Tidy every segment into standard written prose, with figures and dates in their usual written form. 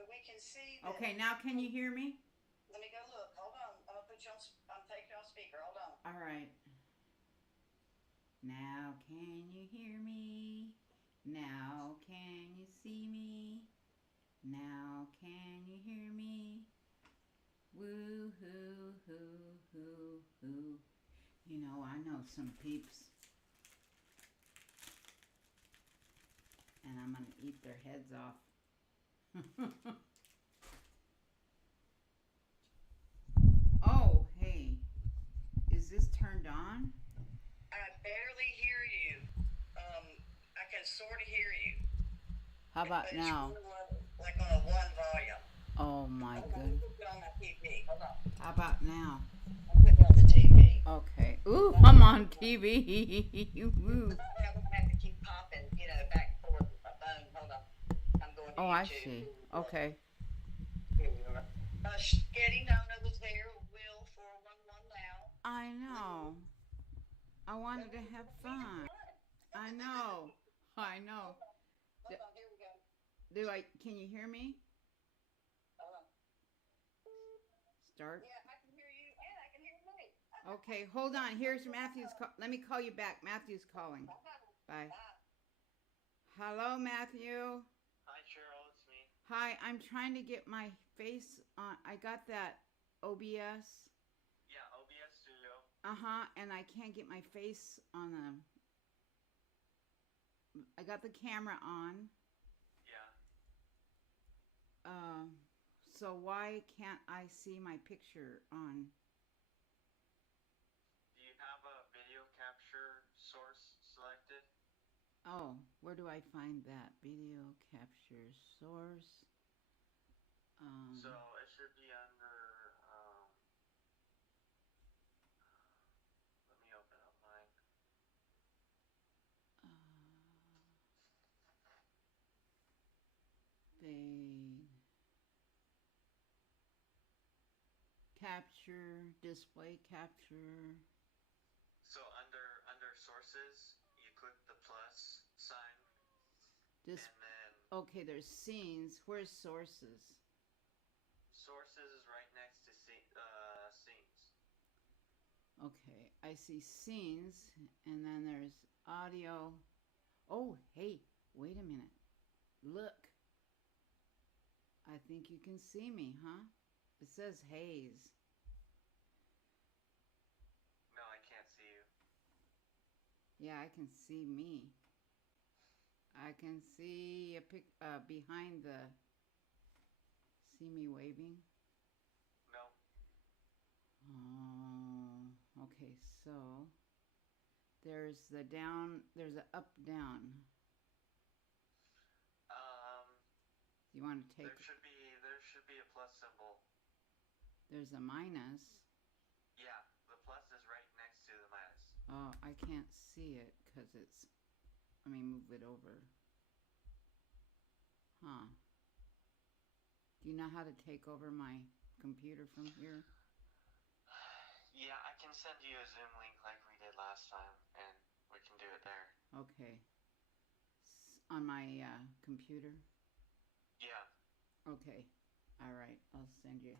But we can see that. Okay, now can you hear me? Let me go look. Hold on. I'm gonna put you on. I'm taking you on speaker. Hold on. All right. Now can you hear me? Now can you see me? Now can you hear me? Woo hoo hoo hoo hoo. You know, I know some peeps, and I'm gonna eat their heads off. Oh, hey, is this turned on? I barely hear you. I can sort of hear you, How but about it's now? real low, like on a one volume. Oh my Hold on. Let me good. put you on my TV. Hold on. How about now? I'm putting you on the TV. Okay. Ooh, Hold I'm on. on TV. Woo. I don't have to keep popping, back and forth with my phone. Hold on. I'm going to Oh, I YouTube. see. Okay. Here we are. Getty Nona was there. Will 411 now. I Will. know. I wanted to have fun. I know. I know. Hold on, here we go. Can you hear me? Hold on. Start. Yeah, I can hear you and I can hear me. Okay, hold on. Here's Matthew's call. Let me call you back. Matthew's calling. Bye. Bye. Hello, Matthew. Hi, Cheryl, it's me. Hi, I'm trying to get my face on. I got that OBS. Yeah, OBS Studio. And I can't get my face on the. I got the camera on. Yeah. So why can't I see my picture on? Do you have a video capture source selected? Oh, where do I find that? Video capture source. So it should be under, let me open up mine. Fade. Capture, display capture. So under sources, you click the plus sign, This. and then Okay, there's scenes. Where's sources? sources is right next to scenes. Okay, I see scenes, and then there's audio. Oh, hey, wait a minute. Look. I think you can see me, huh? It says Hayes. No, I can't see you. Yeah, I can see me. I can see a behind the. See me waving? No. Oh, okay. So there's the down. There's a up down. You want to take? There should be a plus symbol. There's a minus. Yeah, the plus is right next to the minus. Oh, I can't see it because it's. Let me move it over. Huh. Do you know how to take over my computer from here? Yeah, I can send you a Zoom link like we did last time, and we can do it there. Okay. On my computer? Yeah. Okay. All right. I'll send you.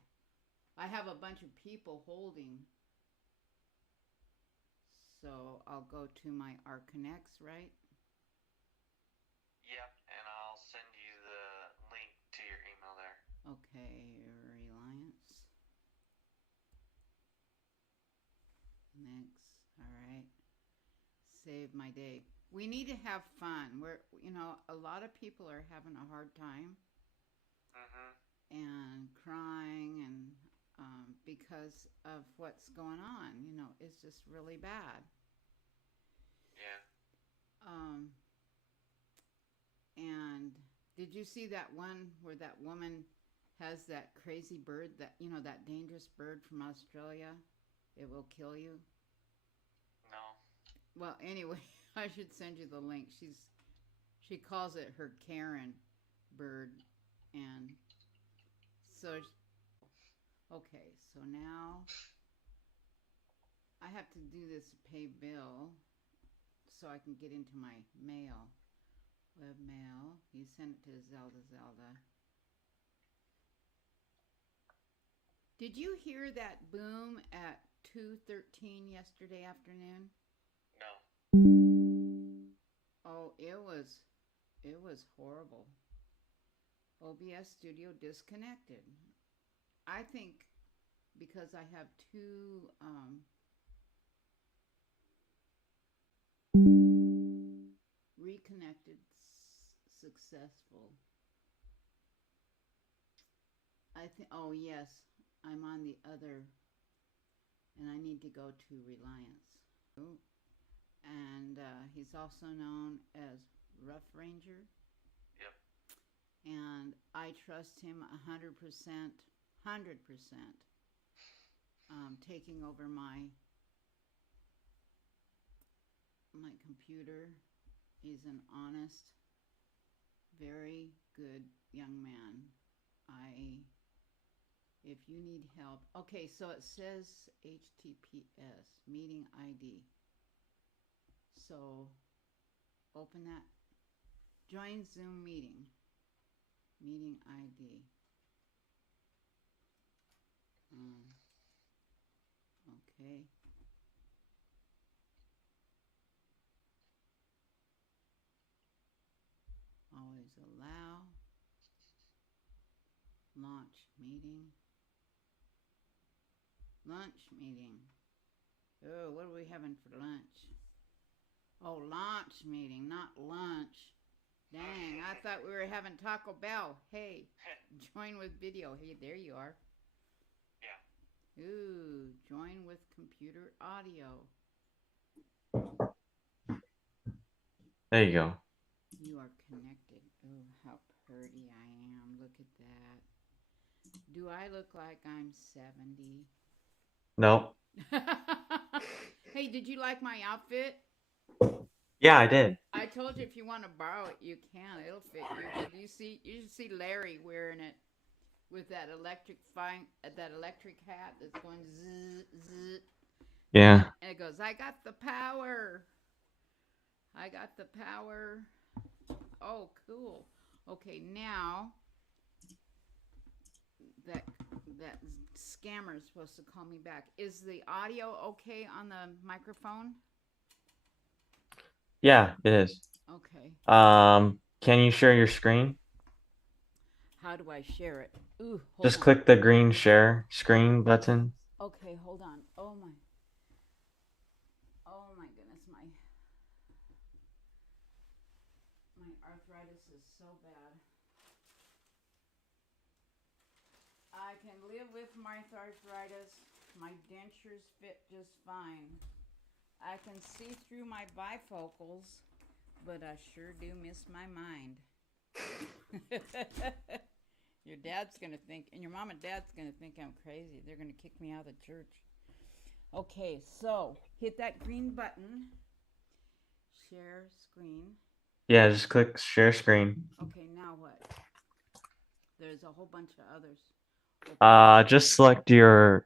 I have a bunch of people holding. So I'll go to my ArcConnects, right? Yep, and I'll send you the link to your email there. Okay, Reliance. Next. All right. Save my day. We need to have fun. A lot of people are having a hard time. And crying and because of what's going on. It's just really bad. Yeah. And did you see that one where that woman has that crazy bird, that dangerous bird from Australia? It will kill you. No. Well, anyway, I should send you the link. She calls it her Karen bird, and so okay. So now I have to do this pay bill so I can get into my mail. Webmail. You sent it to Zelda. Did you hear that boom at 2:13 yesterday afternoon? No. Oh, it was horrible. OBS Studio disconnected. I think because I have two reconnected successful. Oh yes, I'm on the other, and I need to go to Reliance. And he's also known as Rough Ranger. Yep. And I trust him 100%, 100%. Taking over my computer. He's an honest, very good young man. If you need help. Okay, so it says HTTPS, meeting ID. So open that. Join Zoom meeting. Meeting ID. Okay. Always allow. Launch meeting. Lunch meeting. Oh, what are we having for lunch? Oh, launch meeting, not lunch. Dang, I thought we were having Taco Bell. Hey, join with video. Hey, there you are. Yeah. Ooh, join with computer audio. There you go. You are connected. Oh, how pretty I am. Look at that. Do I look like I'm 70? Nope. Hey, did you like my outfit? Yeah, I did. I told you if you want to borrow it, you can. It'll fit you. Did you should see Larry wearing it with that electric hat that's going zzz, zzz. Yeah. And it goes, I got the power. I got the power. Oh, cool. Okay, now that scammer is supposed to call me back. Is the audio okay on the microphone? Yeah, it is. Okay. Can you share your screen? How do I share it? Ooh, hold Just on. click the green share screen button. Okay, hold on. Oh my goodness, my arthritis is so bad. I can live with my arthritis. My dentures fit just fine. I can see through my bifocals, but I sure do miss my mind. Your dad's gonna think, and your mom and dad's gonna think I'm crazy. They're gonna kick me out of the church. Okay, so hit that green button. Share screen. Yeah, just click share screen. Okay, now what? There's a whole bunch of others. Just select your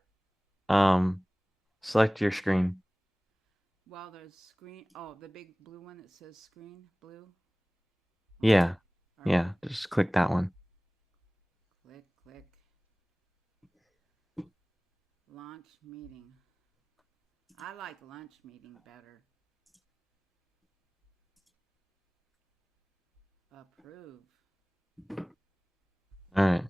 screen. Well, there's screen. Oh, the big blue one that says screen, blue. Yeah. All Yeah, right. just click that one. Click. Launch meeting. I like lunch meeting better. Approve. All right.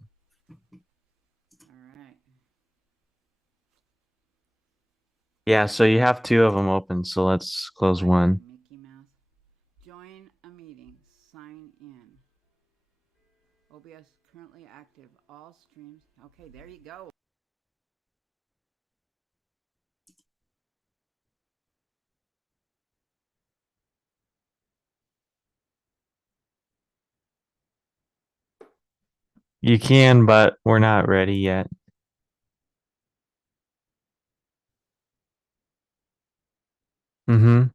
Yeah, so you have two of them open, so let's close one. Mickey Mouse. Join a meeting. Sign in. OBS currently active. All streams. Okay, there you go. You can, but we're not ready yet. Mm-hmm.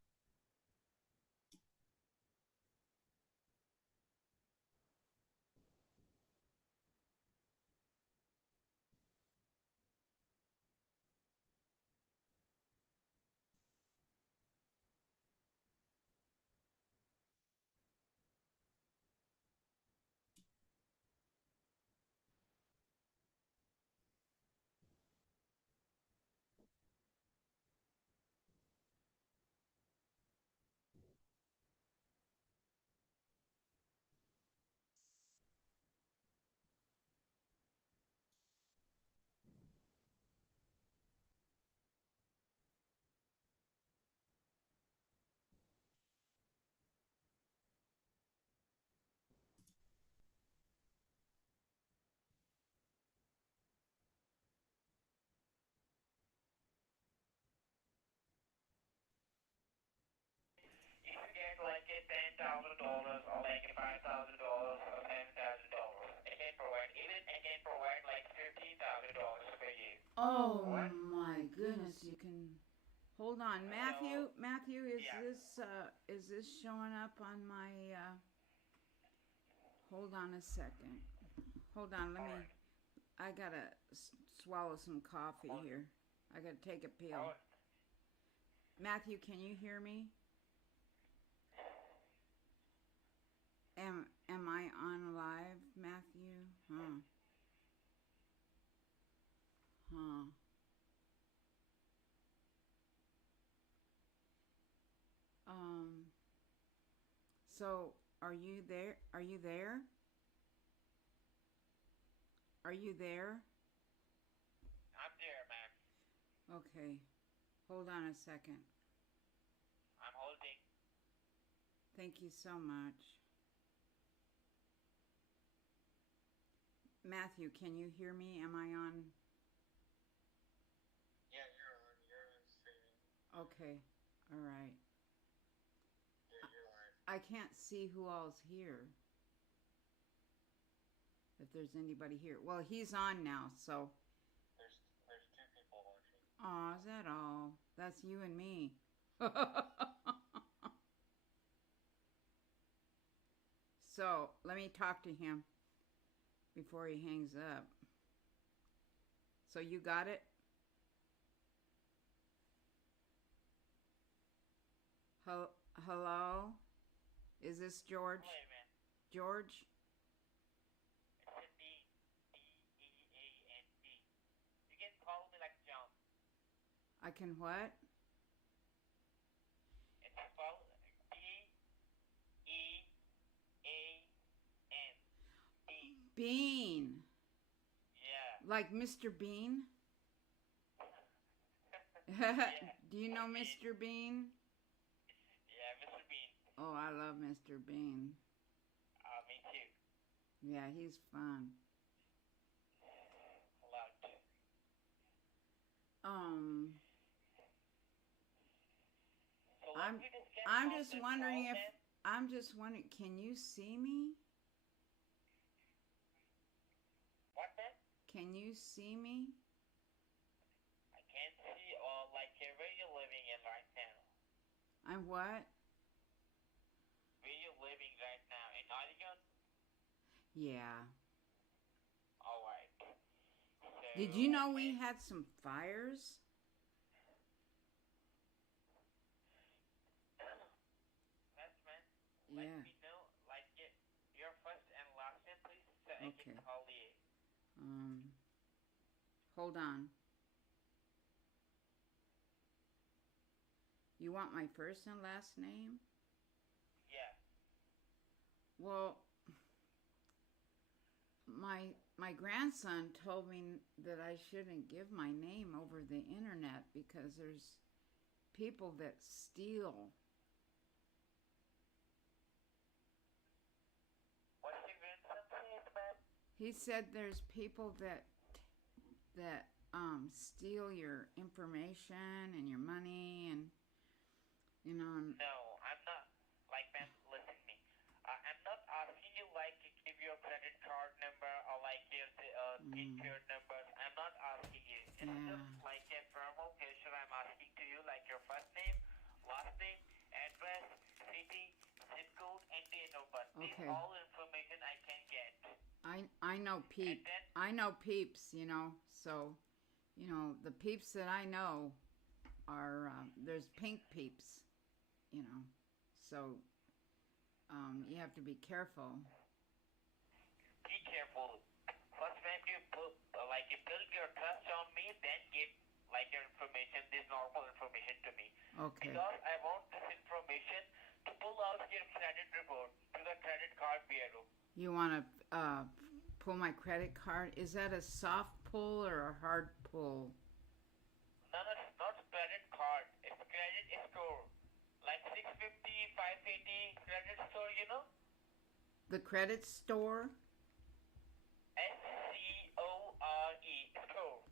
You should get like a $10,000 or like a $5,000 or $7,000. I can provide like $15,000 for you. Oh What? my goodness, you can. Hold on, Matthew. Matthew, is this showing up on my? Hold on a second. Hold on, let me. I gotta swallow some coffee here. I gotta take a pill. Matthew, can you hear me? Am I on live, Matthew? Huh. Huh. Um so are you there? Are you there? Are you there? I'm there, ma'am. Okay. Hold on a second. I'm holding. Thank you so much. Matthew, can you hear me? Am I on? Yeah, you're on. You're on streaming. Okay. All right. Yeah, you're on. I can't see who all's here. If there's anybody here. Well, he's on now, so. There's two people watching. Aw, is that all? That's you and me. So, let me talk to him before he hangs up. So, you got it? Hello? Is this George? Wait a minute. George? It's a D-E-A-N-T. You can call me like John. I can what? It's spelled D-E-A-N. Bean. Yeah. Like Mr. Bean? Yeah. Do you know Bean. Mr. Bean? Yeah, Mr. Bean. Oh, I love Mr. Bean. Me too. Yeah, he's fun. Loud. So I'm- let's discuss I'm about just this wondering if- problem. I'm just wondering, can you see me? What then? Can you see me? I can't see like where you're living in right now. I'm what? Where you're living right now in Oregon? Yeah. Alright. So, Did you know we okay. had some fires? Yes, man. Let Yeah. me know, like, your first and last name, please, so I Okay. can call you. Hold on. You want my first and last name? Yeah. Well, my grandson told me that I shouldn't give my name over the internet because there's people that steal. What's your grandson saying, man? He said there's people that steal your information and your money and No, I'm not. Like, man, listen to me. I'm not asking you, like, to give your credit card number or, like, your PIN numbers. I'm not asking you. It's Yeah. just like a formal question I'm asking to you, like your first name, last name, address, city, zip code, and date of birth. This Okay. is all information I can get. I know And then, I know peeps, so the peeps that I know are there's pink peeps, so you have to be careful. be careful. First, when you you build your trust on me, then give, like, your information, this normal information to me. Okay. Because I want this information to pull out your credit report to the credit card bureau. You want to pull my credit card? Is that a soft pull or a hard pull? No, it's not credit card. It's credit score. Like 650, 580 credit score, you know? The credit store? SCORE score.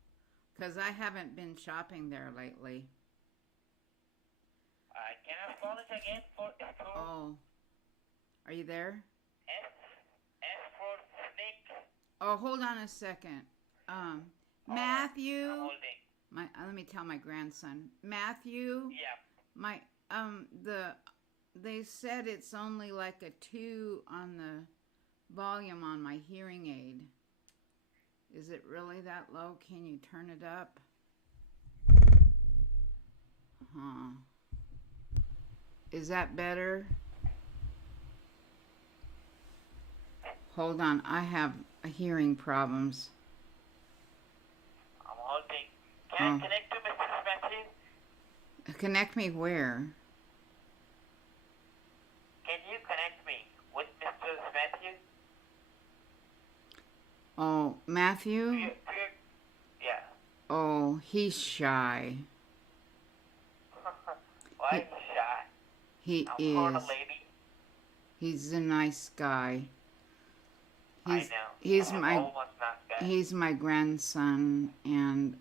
Because I haven't been shopping there lately. Can I spell it again for score? Oh. Are you there? S for snake. Oh, hold on a second. I'm Matthew. holding. Let me tell my grandson. Matthew. Yeah. They said it's only like a 2 on the volume on my hearing aid. Is it really that low? Can you turn it up? Huh. Is that better? Hold on. I have hearing problems. I'm holding. Can Oh. I connect to Mrs. Matthew? Connect me where? Can you connect me with Mr. Matthew? Oh, Matthew? Yeah. Oh, he's shy. Why is he shy? He I'm calling a is. lady. He's a nice guy. I He's know. he's I'm my almost not guy. he's my grandson, and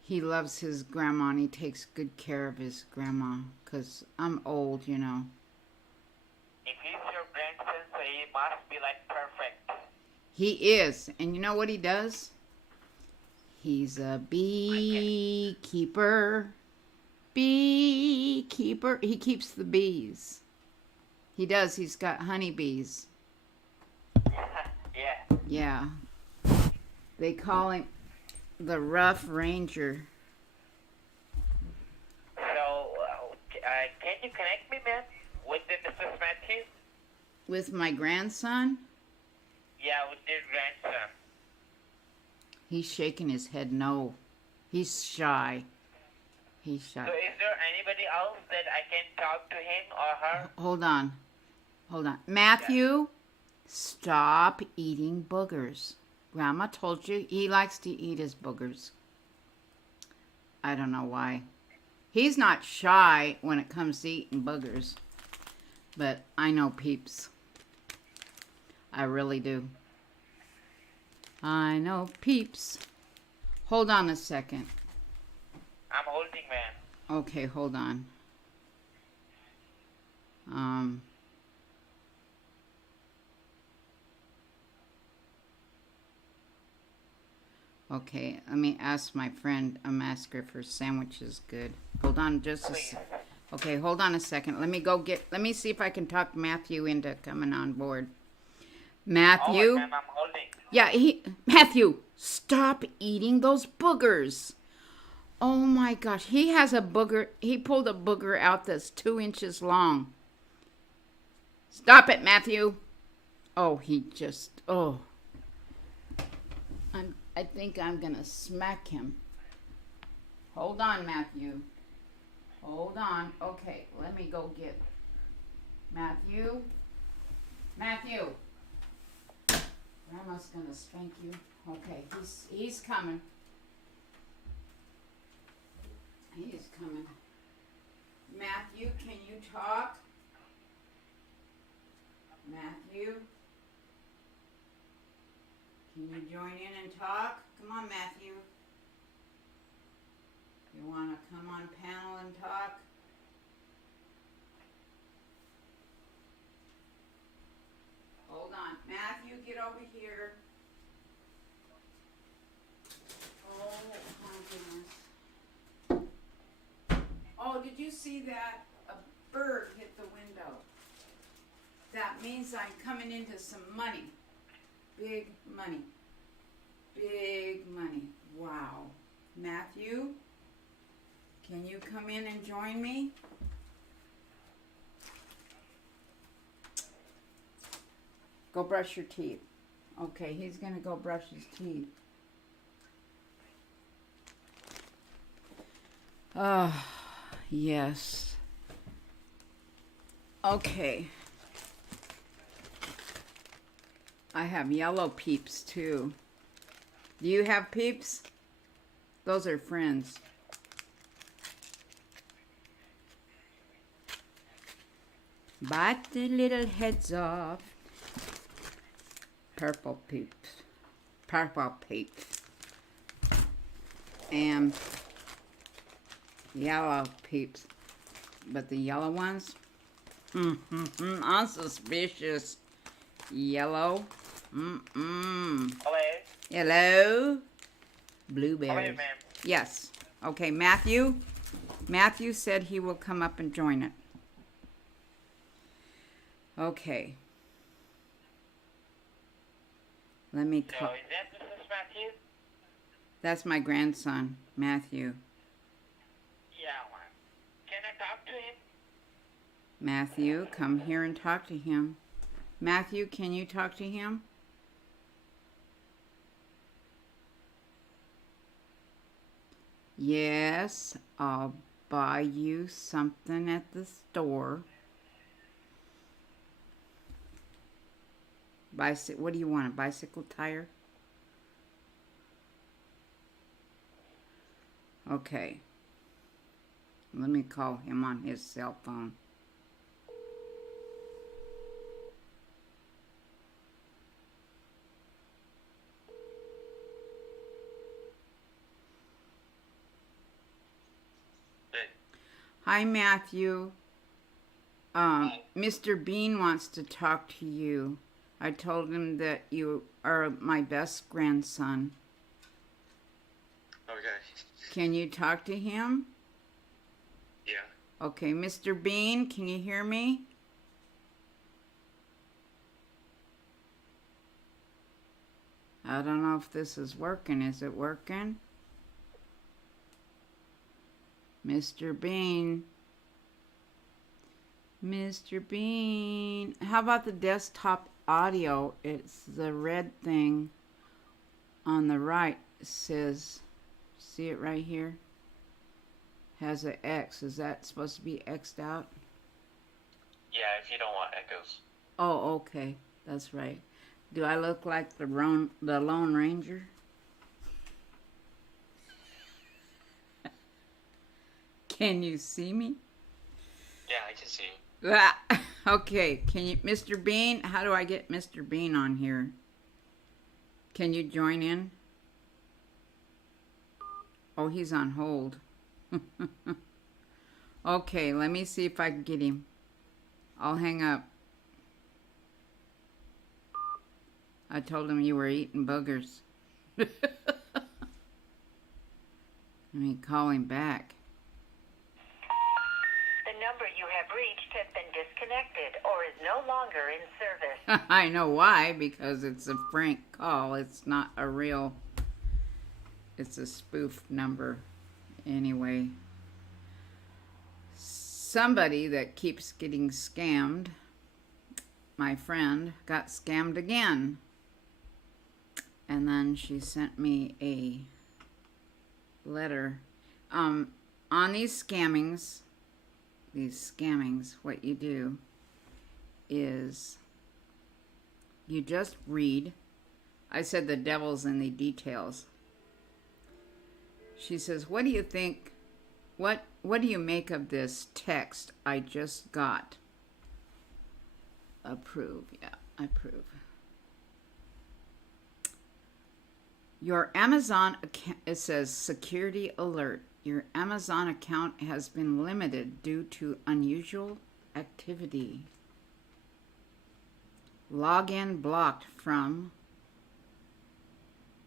he loves his grandma, and he takes good care of his grandma. 'Cause I'm old, you know. If he's your grandson, so he must be like perfect. He is, and you know what he does? He's a beekeeper. Beekeeper. He keeps the bees. He does. He's got honeybees. Yeah. Yeah. They call him the Rough Ranger. So, can you connect me, man, with the Mrs. Matthew? With my grandson? Yeah, with your grandson. He's shaking his head no. He's shy. He's shy. So, is there anybody else that I can talk to him or her? Hold on. Hold on. Matthew, stop eating boogers. Grandma told you he likes to eat his boogers. I don't know why. He's not shy when it comes to eating boogers. But I know peeps. I really do. I know peeps. Hold on a second. I'm holding, man. Okay, hold on. Okay, let me ask my friend. Ask her if her sandwich is good. Hold on just a Please. sec. Okay, hold on a second. Let me see if I can talk Matthew into coming on board. Matthew? Oh, ma'am, I'm holding. Yeah, Matthew, stop eating those boogers. Oh my gosh, he has a booger. He pulled a booger out that's 2 inches long. Stop it, Matthew. Oh, I think I'm gonna smack him. Hold on, Matthew. Hold on. Okay, let me go get Matthew. Matthew. Grandma's gonna spank you. Okay, he's coming. He's coming. Matthew, can you talk? Matthew? Can you join in and talk? Come on, Matthew. You want to come on panel and talk? Hold on. Matthew, get over here. Oh, my goodness. Oh, did you see that? A bird hit the window. That means I'm coming into some money. Big money. Big money. Wow. Matthew, can you come in and join me? Go brush your teeth. Okay, he's going to go brush his teeth. Oh, yes. Okay. I have yellow peeps too. Do you have peeps? Those are friends. Bite the little heads off. Purple peeps. Purple peeps. And yellow peeps. But the yellow ones? I'm suspicious. Yellow. Hello? Hello? Hello, Blueberries. ma'am. Yes. Okay, Matthew. Matthew said he will come up and join it. Okay. Let me So, call. is that Mrs. Matthew? That's my grandson, Matthew. Yeah, ma'am. Can I talk to him? Matthew, come here and talk to him. Matthew, can you talk to him? Yes, I'll buy you something at the store. What do you want, a bicycle tire? Okay. Let me call him on his cell phone. Hi, Matthew. Mr. Bean wants to talk to you. I told him that you are my best grandson. Okay. Can you talk to him? Yeah. Okay, Mr. Bean, can you hear me? I don't know if this is working. Is it working? Mr. Bean. Mr. Bean. How about the desktop audio? It's the red thing on the right. It says, see it right here? Has an X. Is that supposed to be X'd out? Yeah, if you don't want echoes. Oh, okay. That's right. Do I look like the Lone Ranger? Can you see me? Yeah, I can see. Okay, can you, Mr. Bean? How do I get Mr. Bean on here? Can you join in? Oh, he's on hold. Okay, let me see if I can get him. I'll hang up. I told him you were eating boogers. Let me call him back. The number you have reached has been disconnected or is no longer in service. I know why, because it's a prank call. It's not a real, it's a spoof number. Anyway, somebody that keeps getting scammed, my friend, got scammed again. And then she sent me a letter. On these scammings, what you do is you just read. I said the devil's in the details. She says, what do you think, what do you make of this text I just got? Approve, yeah, I approve. Your Amazon account, it says security alert. Your Amazon account has been limited due to unusual activity. Login blocked from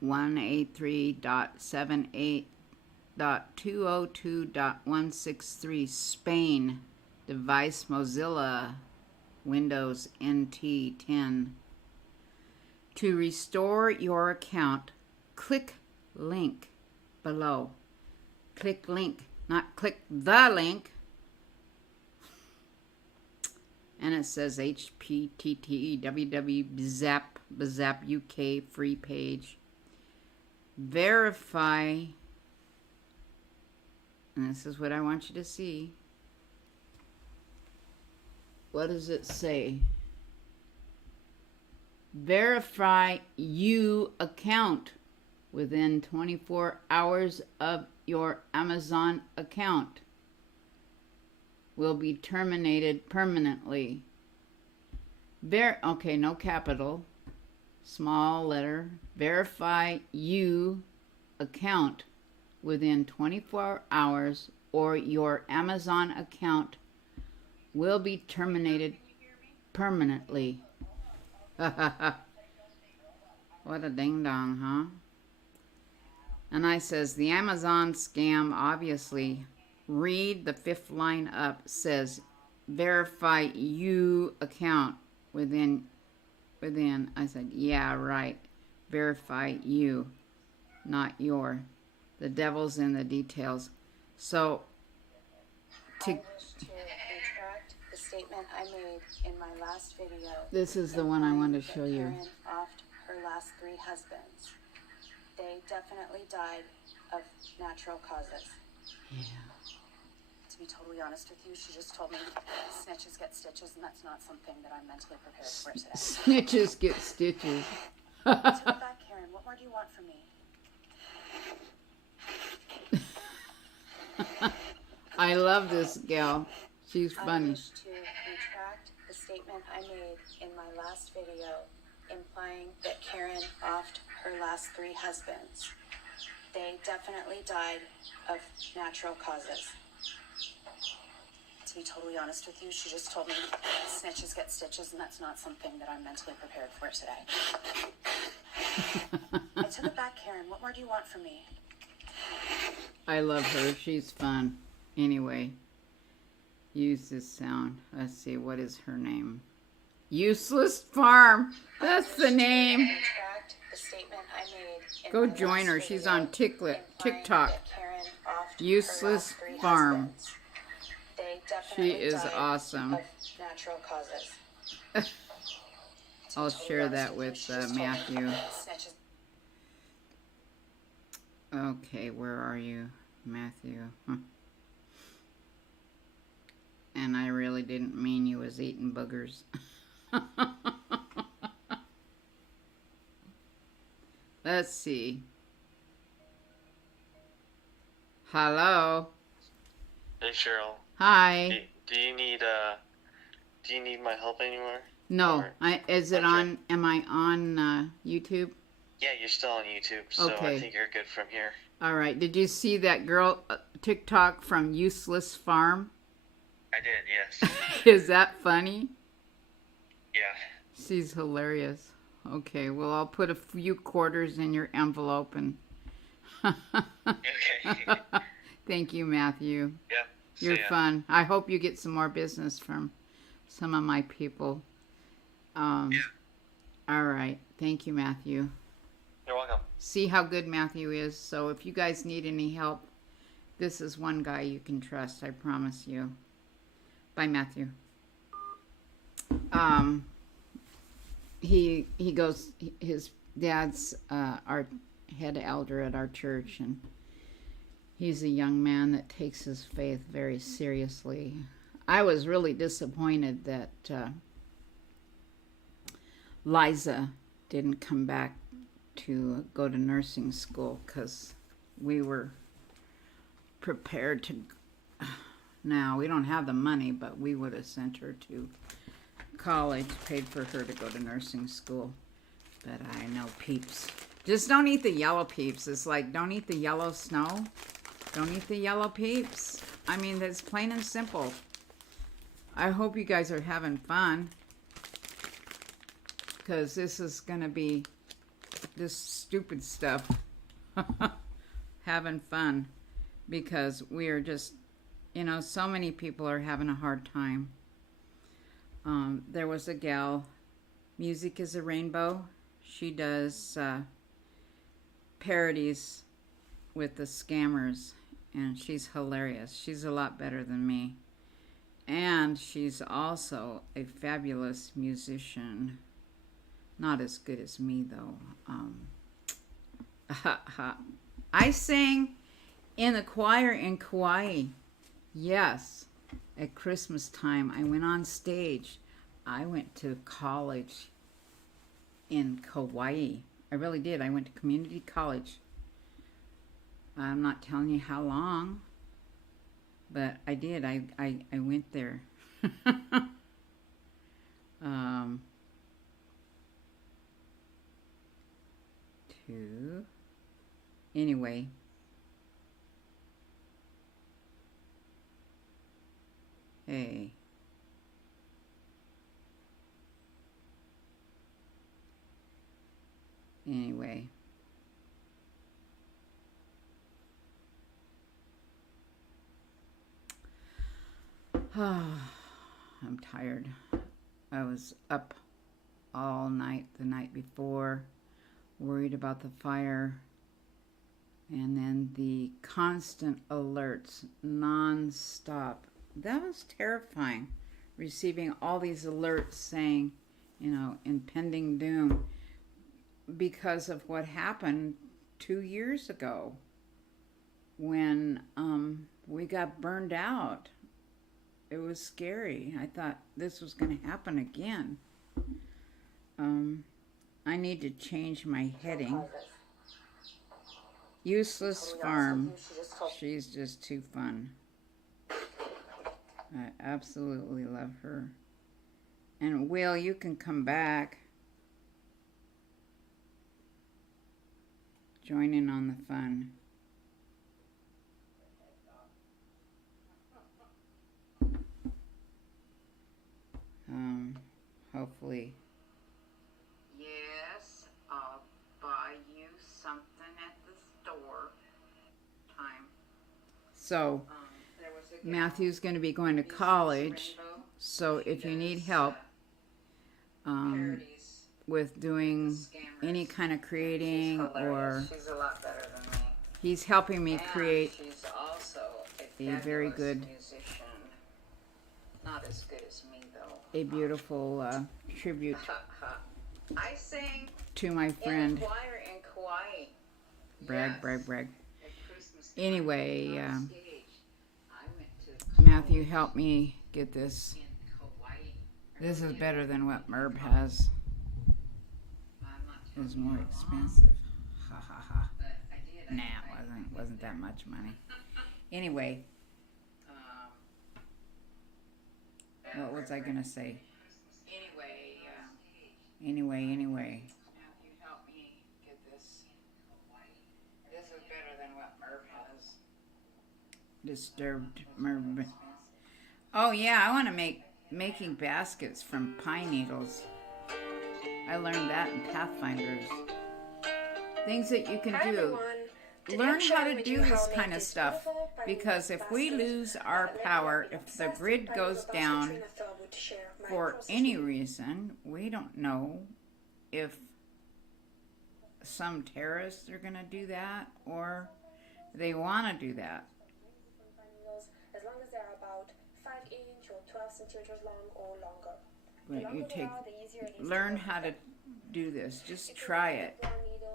183.78.202.163 Spain. Device Mozilla Windows NT 10. To restore your account, click link below. Click link, not click the link. And it says HPTT www.zap UK free page. Verify. And this is what I want you to see. What does it say? Verify you account within 24 hours of your Amazon account will be terminated permanently. Okay, no capital, small letter. Verify you account within 24 hours or your Amazon account will be terminated permanently. What a ding dong, huh? And I says, the Amazon scam, obviously, read the fifth line up, says, verify you account within, I said, yeah, right, verify you, not your. The devil's in the details. So, to I wish to retract the statement I made in my last video. This is the one I implying wanted to that show you. Karen offed her last 3 husbands. They definitely died of natural causes. Yeah. To be totally honest with you, she just told me snitches get stitches, and that's not something that I'm mentally prepared for today. Snitches get stitches. Take it back, Karen. What more do you want from me? I love this gal. She's I funny. wish to retract the statement I made in my last video, implying that Karen offed her last 3 husbands. They definitely died of natural causes. To be totally honest with you, she just told me snitches get stitches, and that's not something that I'm mentally prepared for today. I took it back, Karen. What more do you want from me? I love her. She's fun. Anyway, use this sound. Let's see. What is her name? Useless Farm. That's the name. Retract the statement I made in Go my join last her. She's video, on TikTok. implying that Karen offed her Useless last 3 Farm. husbands. They She definitely is died awesome. of natural causes. I'll share that with Matthew. Snitches. Okay, where are you, Matthew? Huh. And I really didn't mean you was eating boogers. Let's see. Hello. Hey Cheryl. Hi. Do you need my help anymore? No, Or- is it Okay. on? Am I on YouTube? Yeah, you're still on YouTube, so Okay. I think you're good from here. All right. Did you see that girl TikTok from Useless Farm? I did, yes. Is that funny? Yeah. She's hilarious. Okay, well, I'll put a few quarters in your envelope and. Okay. Thank you, Matthew. Yeah. See You're ya. fun. I hope you get some more business from some of my people. Yeah. All right. Thank you, Matthew. You're welcome. See how good Matthew is. So if you guys need any help, this is one guy you can trust. I promise you. Bye, Matthew. He goes. His dad's our head elder at our church, and he's a young man that takes his faith very seriously. I was really disappointed that Liza didn't come back to go to nursing school, because we were prepared to. Now, we don't have the money, but we would have sent her to college, paid for her to go to nursing school. But I know peeps. Just don't eat the yellow peeps. It's like, don't eat the yellow snow. Don't eat the yellow peeps. I mean, that's plain and simple. I hope you guys are having fun, because this is going to be this stupid stuff. Having fun, because we are just, so many people are having a hard time. There was a gal, Music is a Rainbow. She does parodies with the scammers, and she's hilarious. She's a lot better than me. And she's also a fabulous musician. Not as good as me, though. I sang in the choir in Kauai. Yes, at Christmas time, I went on stage. I went to college in Kauai. I really did. I went to community college. I'm not telling you how long, but I did. I went there. Anyway. Hey. Anyway. I'm tired. I was up all night the night before, worried about the fire, and then the constant alerts non-stop. That was terrifying. receiving all these alerts saying, you know, impending doom because of what happened 2 years ago when we got burned out. It was scary. I thought this was going to happen again. I need to change my heading. Useless Farm. She's just too fun. I absolutely love her. And Will, you can come back. Join in on the fun. Hopefully. Yes, I'll buy you something at the store. Time. So, Matthew's going to be going to college. So if you need help with doing any kind of creating, or she's a lot better than me. He's helping me create She's also a very good musician. Not as good as me though. a beautiful tribute I sing to my friend. in a choir in Kauai. Brag, Yes. brag, brag. At Christmas time Anyway, on stage. I went to Matthew helped me get this. in Kauai. This is better than what Merb has. I'm not It's telling more you how long, expensive. Ha ha ha. but I did. Nah, it wasn't that much money. Anyway, what was I gonna say? Anyway. Matthew helped me get this. This is better than what Merv has. Disturbed Merb. Oh yeah, I want to making baskets from pine needles. I learned that in Pathfinders. Things that you can do. Learn how to do this kind of stuff, because if we lose our power, if the grid goes down for any reason, we don't know if some terrorists are going to do that or they want to do that. As long as they're about 5" or 12 centimeters long or longer. But you learn how to do this. Just try it,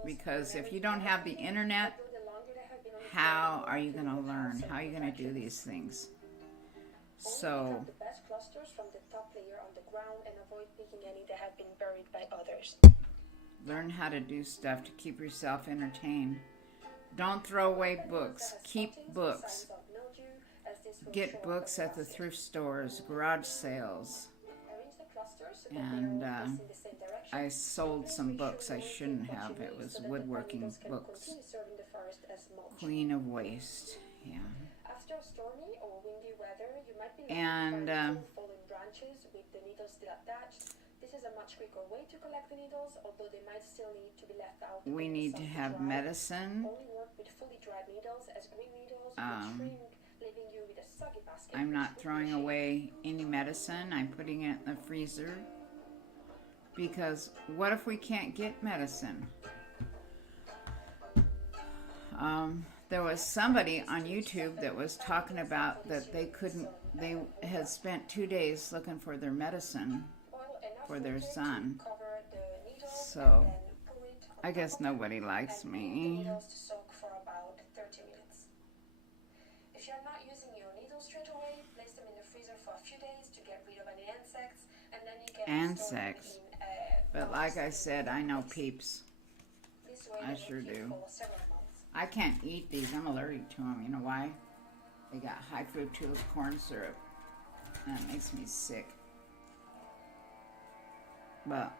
because if you don't have the internet, how are you going to learn? How are you going to do these things? So, The best clusters from the top layer on the ground and avoid picking any that have been buried by others. learn how to do stuff to keep yourself entertained. Don't throw away books. Keep books. Get books at the thrift stores, garage sales. And I sold some books I shouldn't have. It was woodworking books. Queen of Waste. Yeah. After stormy or windy weather, you might be And fallen branches with the needles still attached. This is a much quicker way to collect the needles, although they might still need to be left out. we need to have medicine. Only work with fully dried needles, as green needles will shrink, leaving you with a soggy basket. I'm not throwing away any medicine. I'm putting it in the freezer. Because what if we can't get medicine? There was somebody on YouTube that was talking about that they had spent 2 days looking for their medicine for their son. So, I guess nobody likes me. If you're not using your needles straight away, place them in the freezer for a few days to get rid of any insects, and then you can store them Insects. in But like I said, I know peeps. this way I they will sure keep do. for several months. I can't eat these. I'm allergic to them. You know why? They got high fructose corn syrup. And it makes me sick. But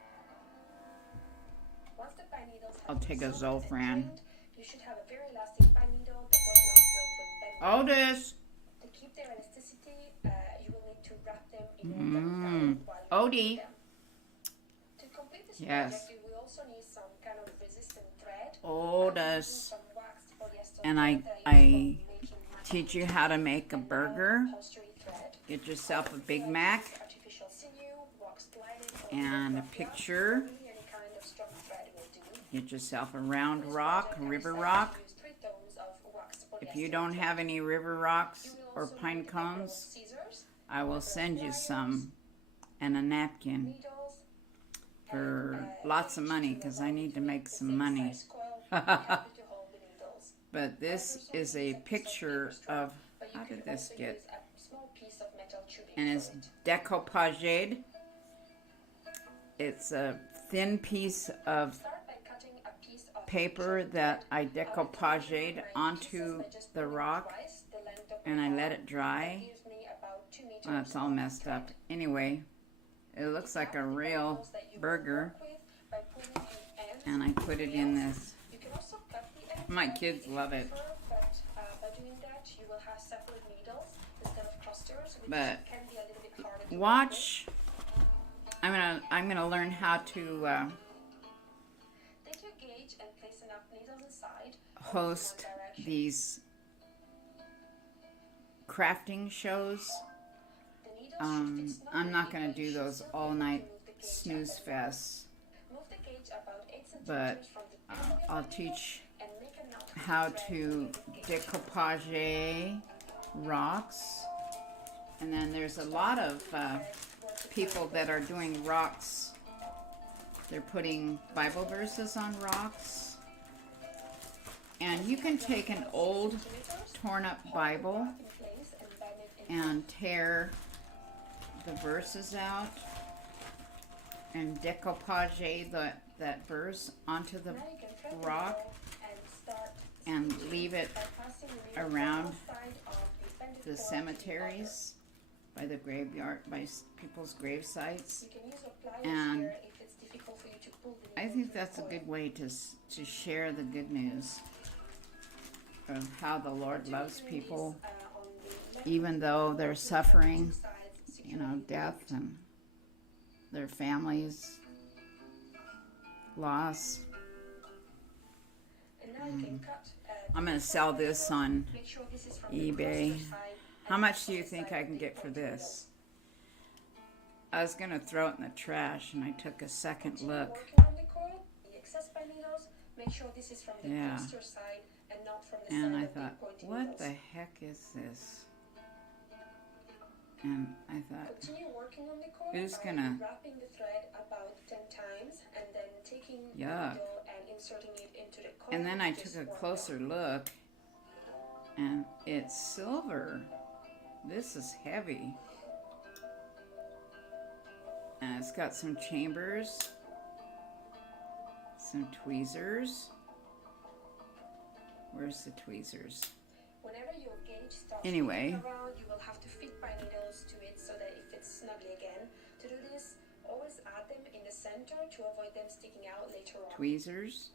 Once the pine needles have I'll been take a soaked and Zofran. drained, you should have a very elastic pine needle that does not break when bent. Otis! To keep their elasticity, you will need to wrap them in your gunpowder while you Odie. them. To complete this Yes. project, you will also need some kind of resistant thread. Otis. Some waxed polyester And thread that I is used for making teach you how to make a burger. upholstery thread. Get yourself a Big Mac Artificial sinew, waxed lining, or and a raffia. picture. Any kind of strong thread will do. Get yourself a round rock, a river rock. Use 3 tones of waxed If you polyester don't thread. have any river rocks You will or also pine need a couple of cones, scissors I will send you some and a napkin needles, for lots of money because I need to make some money. But this is a picture of, how did this get? And it's decoupaged. It's a thin piece of paper that I decoupaged onto the rock and I let it dry. Oh, it's all messed up. Anyway, it looks like a real burger and I put it in this. My kids love it. But watch. I'm gonna learn how to host these crafting shows. I'm not gonna do those all night snooze fests, but I'll teach how to decoupage rocks. And then there's a lot of people that are doing rocks. They're putting Bible verses on rocks. And you can take an old torn up Bible and tear the verses out and decoupage that verse onto the rock and leave it around the cemeteries by the graveyard, by people's grave sites. And I think that's a good way to share the good news of how the Lord loves people, even though they're suffering, death and their families, loss. I'm going to sell this on eBay. How much do you think I can get for this? I was going to throw it in the trash and I took a second look. Yeah. And I thought, what the heck is this? And I thought, who's gonna? Yuck. And then I took a closer look, and it's silver. This is heavy. And it's got some chambers, some tweezers. Where's the tweezers? Anyway. Around, you will have to fit pine needles to it so that it fits snugly again. To do this, always add them in the center to avoid them sticking out later on. Tweezers.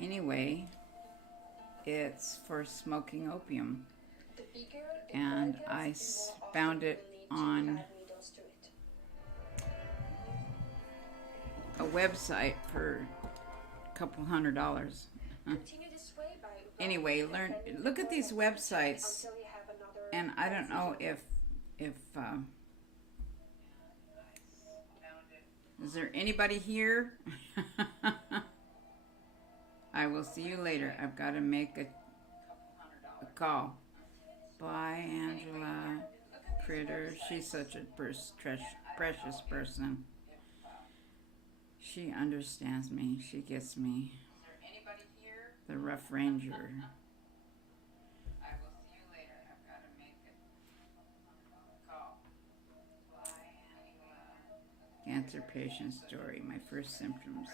Anyway, it's for smoking opium. And I found it on a website for a couple $100. Anyway, look at these websites, and I don't know if is there anybody here? I will see you later. I've got to make a call. Bye, Angela Critter. She's such a precious person. She understands me. She gets me. The Rough Ranger. I will see you later. I've got to make a call. Cancer patient story. My first symptoms.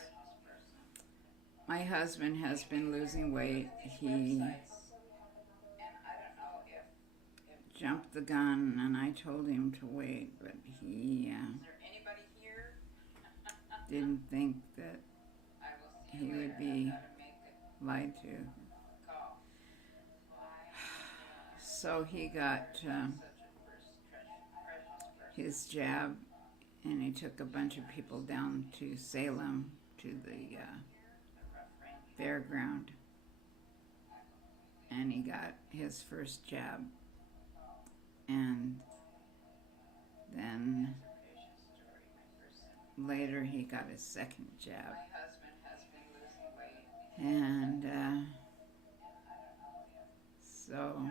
My husband has been losing weight. He jumped the gun, and I told him to wait, but he didn't think that he would be lied to. So he got his jab, and he took a bunch of people down to Salem to the fairground, and he got his first jab, and then later he got his second jab. And so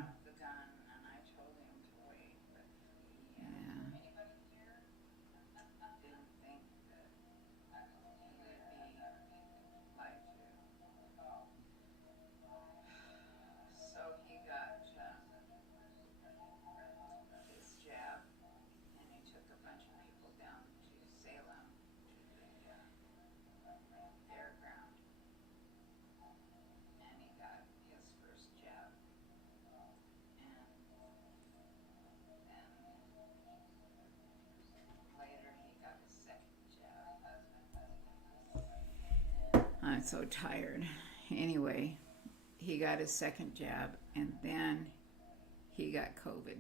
got so tired. Anyway, he got his second jab, and then he got COVID.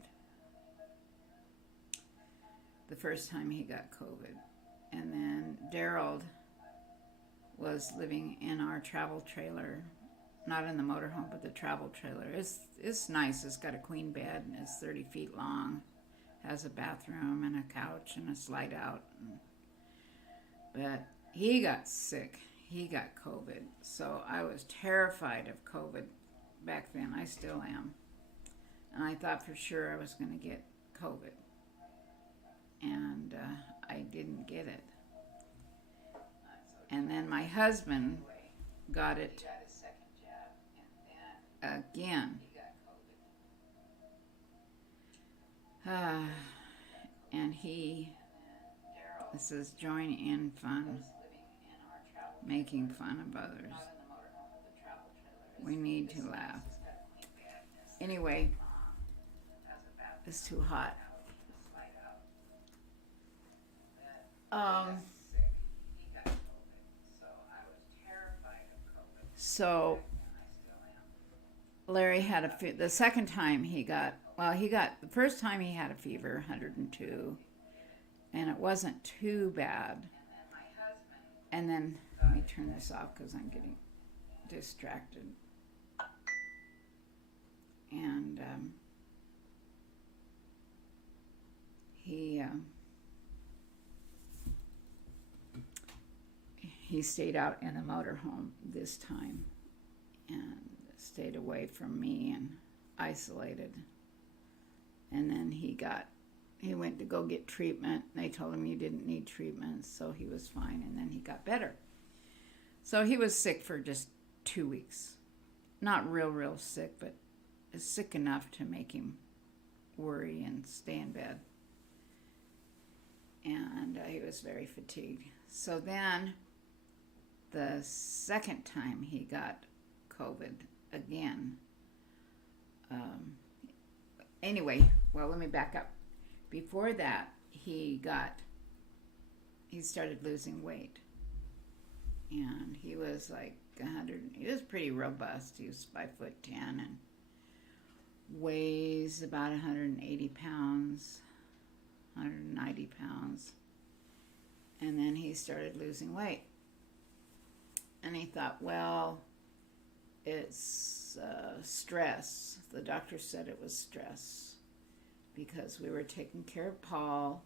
The first time he got COVID. And then Daryl was living in our travel trailer, not in the motorhome, but the travel trailer. It's nice. It's got a queen bed, and it's 30 feet long, has a bathroom and a couch and a slide out. But he got sick. He got COVID. So I was terrified of COVID back then. I still am. And I thought for sure I was going to get COVID. And I didn't get it. And then my husband got it again. And this is join in fun, making fun of others. We need to laugh. Anyway, it's too hot. So Larry had the second time the first time he had a fever, 102, and it wasn't too bad. And then, let me turn this off because I'm getting distracted. And he stayed out in the motorhome this time and stayed away from me and isolated. And then he went to go get treatment. They told him he didn't need treatment, so he was fine, and then he got better. So he was sick for just 2 weeks. Not real sick, but sick enough to make him worry and stay in bed. And he was very fatigued. So then the second time he got COVID again. Anyway, well, let me back up. Before that, he started losing weight. And he was like 100, he was pretty robust. He was 5'10" and weighs about 180 pounds, 190 pounds. And then he started losing weight. And he thought, well, it's stress. The doctor said it was stress because we were taking care of Paul,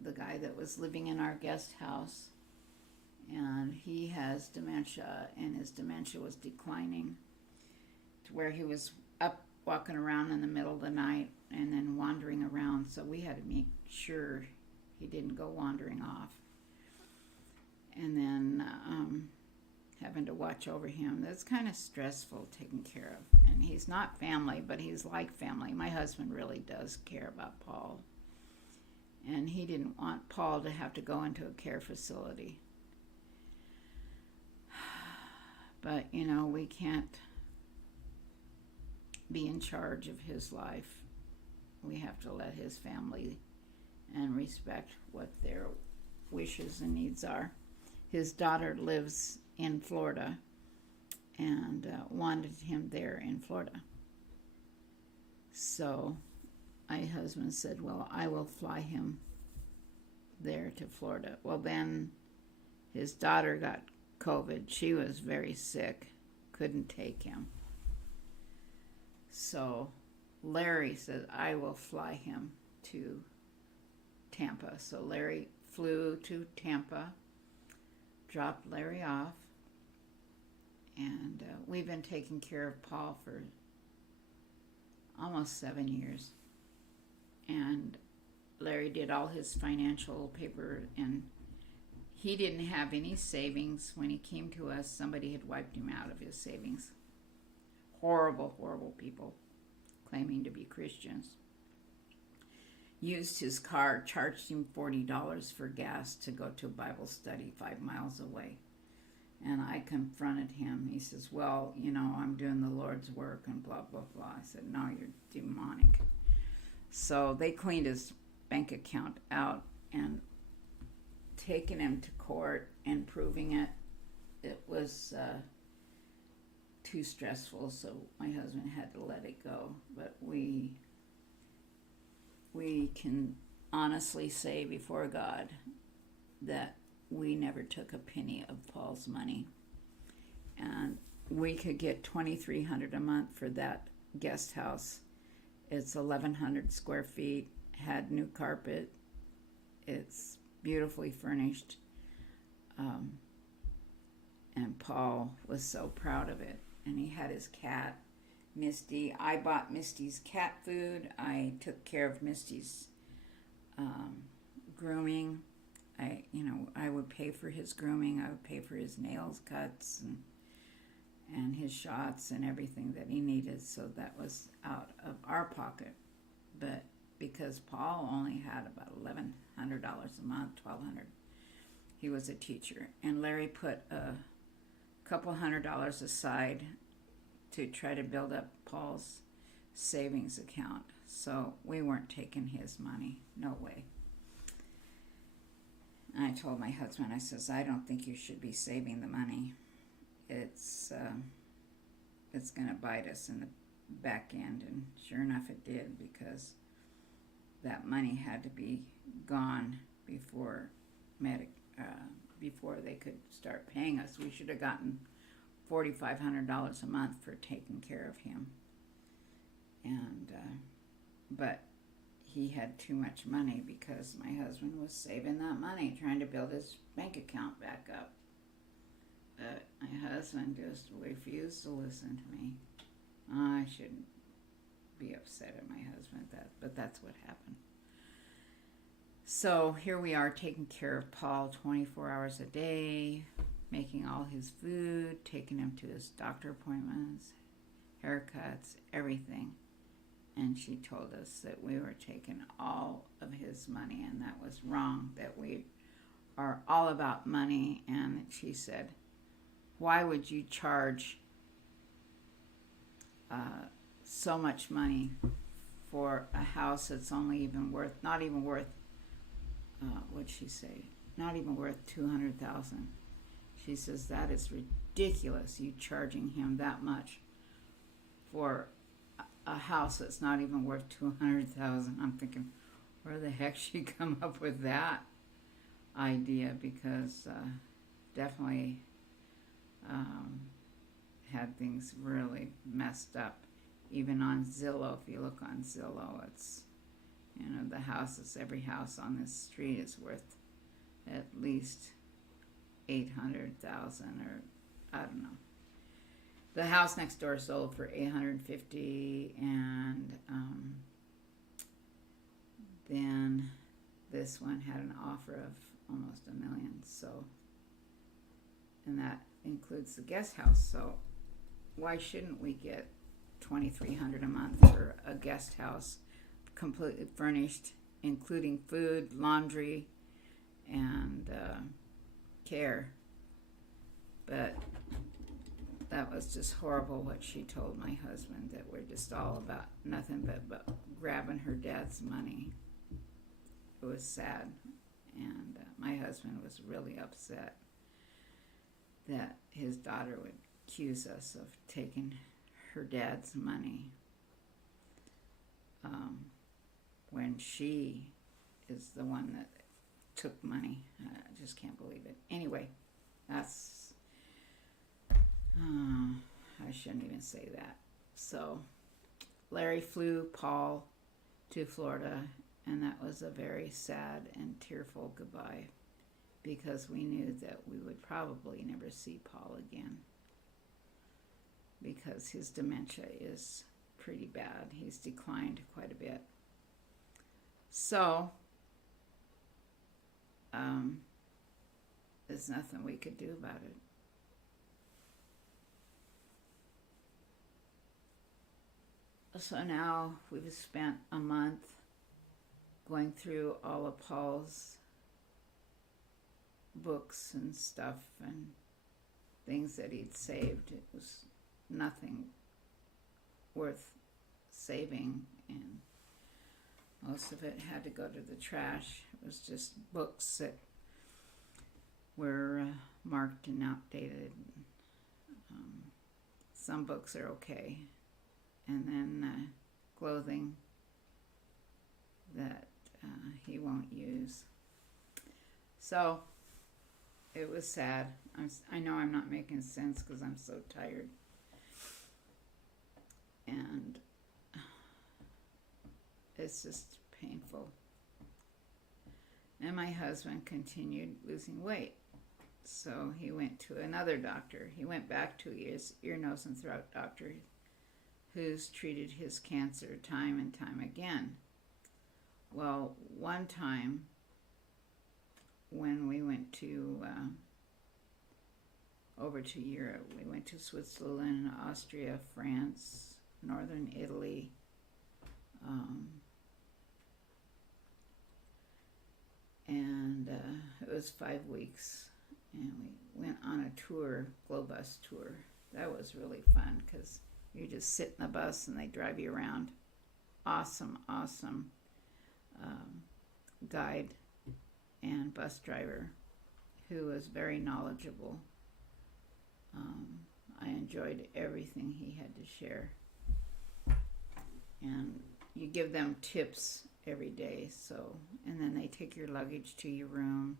the guy that was living in our guest house. And he has dementia, and his dementia was declining to where he was up walking around in the middle of the night and then wandering around. So we had to make sure he didn't go wandering off. And then having to watch over him. That's kind of stressful, taking care of. And he's not family, but he's like family. My husband really does care about Paul. And he didn't want Paul to have to go into a care facility. But, you know, we can't be in charge of his life. We have to let his family and respect what their wishes and needs are. His daughter lives in Florida and wanted him there in Florida. So my husband said, well, I will fly him there to Florida. Well, then his daughter got COVID. She was very sick, couldn't take him. So Larry said, I will fly him to Tampa. So Larry flew to Tampa, dropped Larry off, and we've been taking care of Paul for almost 7 years. And Larry did all his financial paper, and he didn't have any savings. When he came to us, somebody had wiped him out of his savings. Horrible, horrible people claiming to be Christians. Used his car, charged him $40 for gas to go to a Bible study 5 miles away. And I confronted him. He says, well, you know, I'm doing the Lord's work and blah, blah, blah. I said, no, you're demonic. So they cleaned his bank account out and taken him to court and proving it. it was too stressful, so my husband had to let it go. But we can honestly say before God that we never took a penny of Paul's money. And we could get $2,300 a month for that guest house. It's 1,100 square feet, had new carpet. It's beautifully furnished. And Paul was so proud of it. And he had his cat, Misty. I bought Misty's cat food. I took care of Misty's grooming. I would pay for his grooming. I would pay for his nails cuts and his shots and everything that he needed. So that was out of our pocket. But because Paul only had about $1,100 a month, $1,200, he was a teacher. And Larry put a couple $100 aside to try to build up Paul's savings account. So we weren't taking his money. No way. And I told my husband, I says, I don't think you should be saving the money. It's going to bite us in the back end. And sure enough it did, because that money had to be gone before they could start paying us. We should have gotten $4,500 a month for taking care of him. And but he had too much money because my husband was saving that money, trying to build his bank account back up. But my husband just refused to listen to me. I shouldn't be upset at my husband, but that's what happened. So here we are taking care of Paul 24 hours a day, making all his food, taking him to his doctor appointments, haircuts, everything. And she told us that we were taking all of his money, and that was wrong, that we are all about money. And she said, why would you charge so much money for a house that's not even worth, what'd she say? Not even worth $200,000. She says, that is ridiculous, you charging him that much for a house that's not even worth $200,000. I'm thinking, where the heck she come up with that idea? Because definitely had things really messed up. Even on Zillow, if you look on Zillow, it's, the houses, every house on this street is worth at least $800,000, or I don't know. The house next door sold for $850,000, and then this one had an offer of almost $1 million. So, and that includes the guest house. So, why shouldn't we get $2,300 a month for a guest house, completely furnished, including food, laundry, and care? But that was just horrible what she told my husband, that we're just all about nothing but grabbing her dad's money. It was sad. And my husband was really upset that his daughter would accuse us of taking her dad's money when she is the one that took money. I just can't believe it. Anyway, that's... I shouldn't even say that. So, Larry flew Paul to Florida, and that was a very sad and tearful goodbye, because we knew that we would probably never see Paul again, because his dementia is pretty bad. He's declined quite a bit. So, there's nothing we could do about it. So now we've spent a month going through all of Paul's books and stuff and things that he'd saved. It was nothing worth saving, and most of it had to go to the trash. It was just books that were marked and outdated. Some books are okay. And then clothing that he won't use. So it was sad. I know I'm not making sense because I'm so tired. And it's just painful. And my husband continued losing weight. So he went to another doctor. He went back to his ear, nose, and throat doctor who's treated his cancer time and time again. Well, one time when we went to over to Europe, we went to Switzerland, Austria, France, northern Italy, and it was 5 weeks, and we went on a tour, Globus tour. That was really fun because you just sit in the bus and they drive you around. Awesome guide and bus driver who was very knowledgeable. I enjoyed everything he had to share. And you give them tips every day, so, and then they take your luggage to your room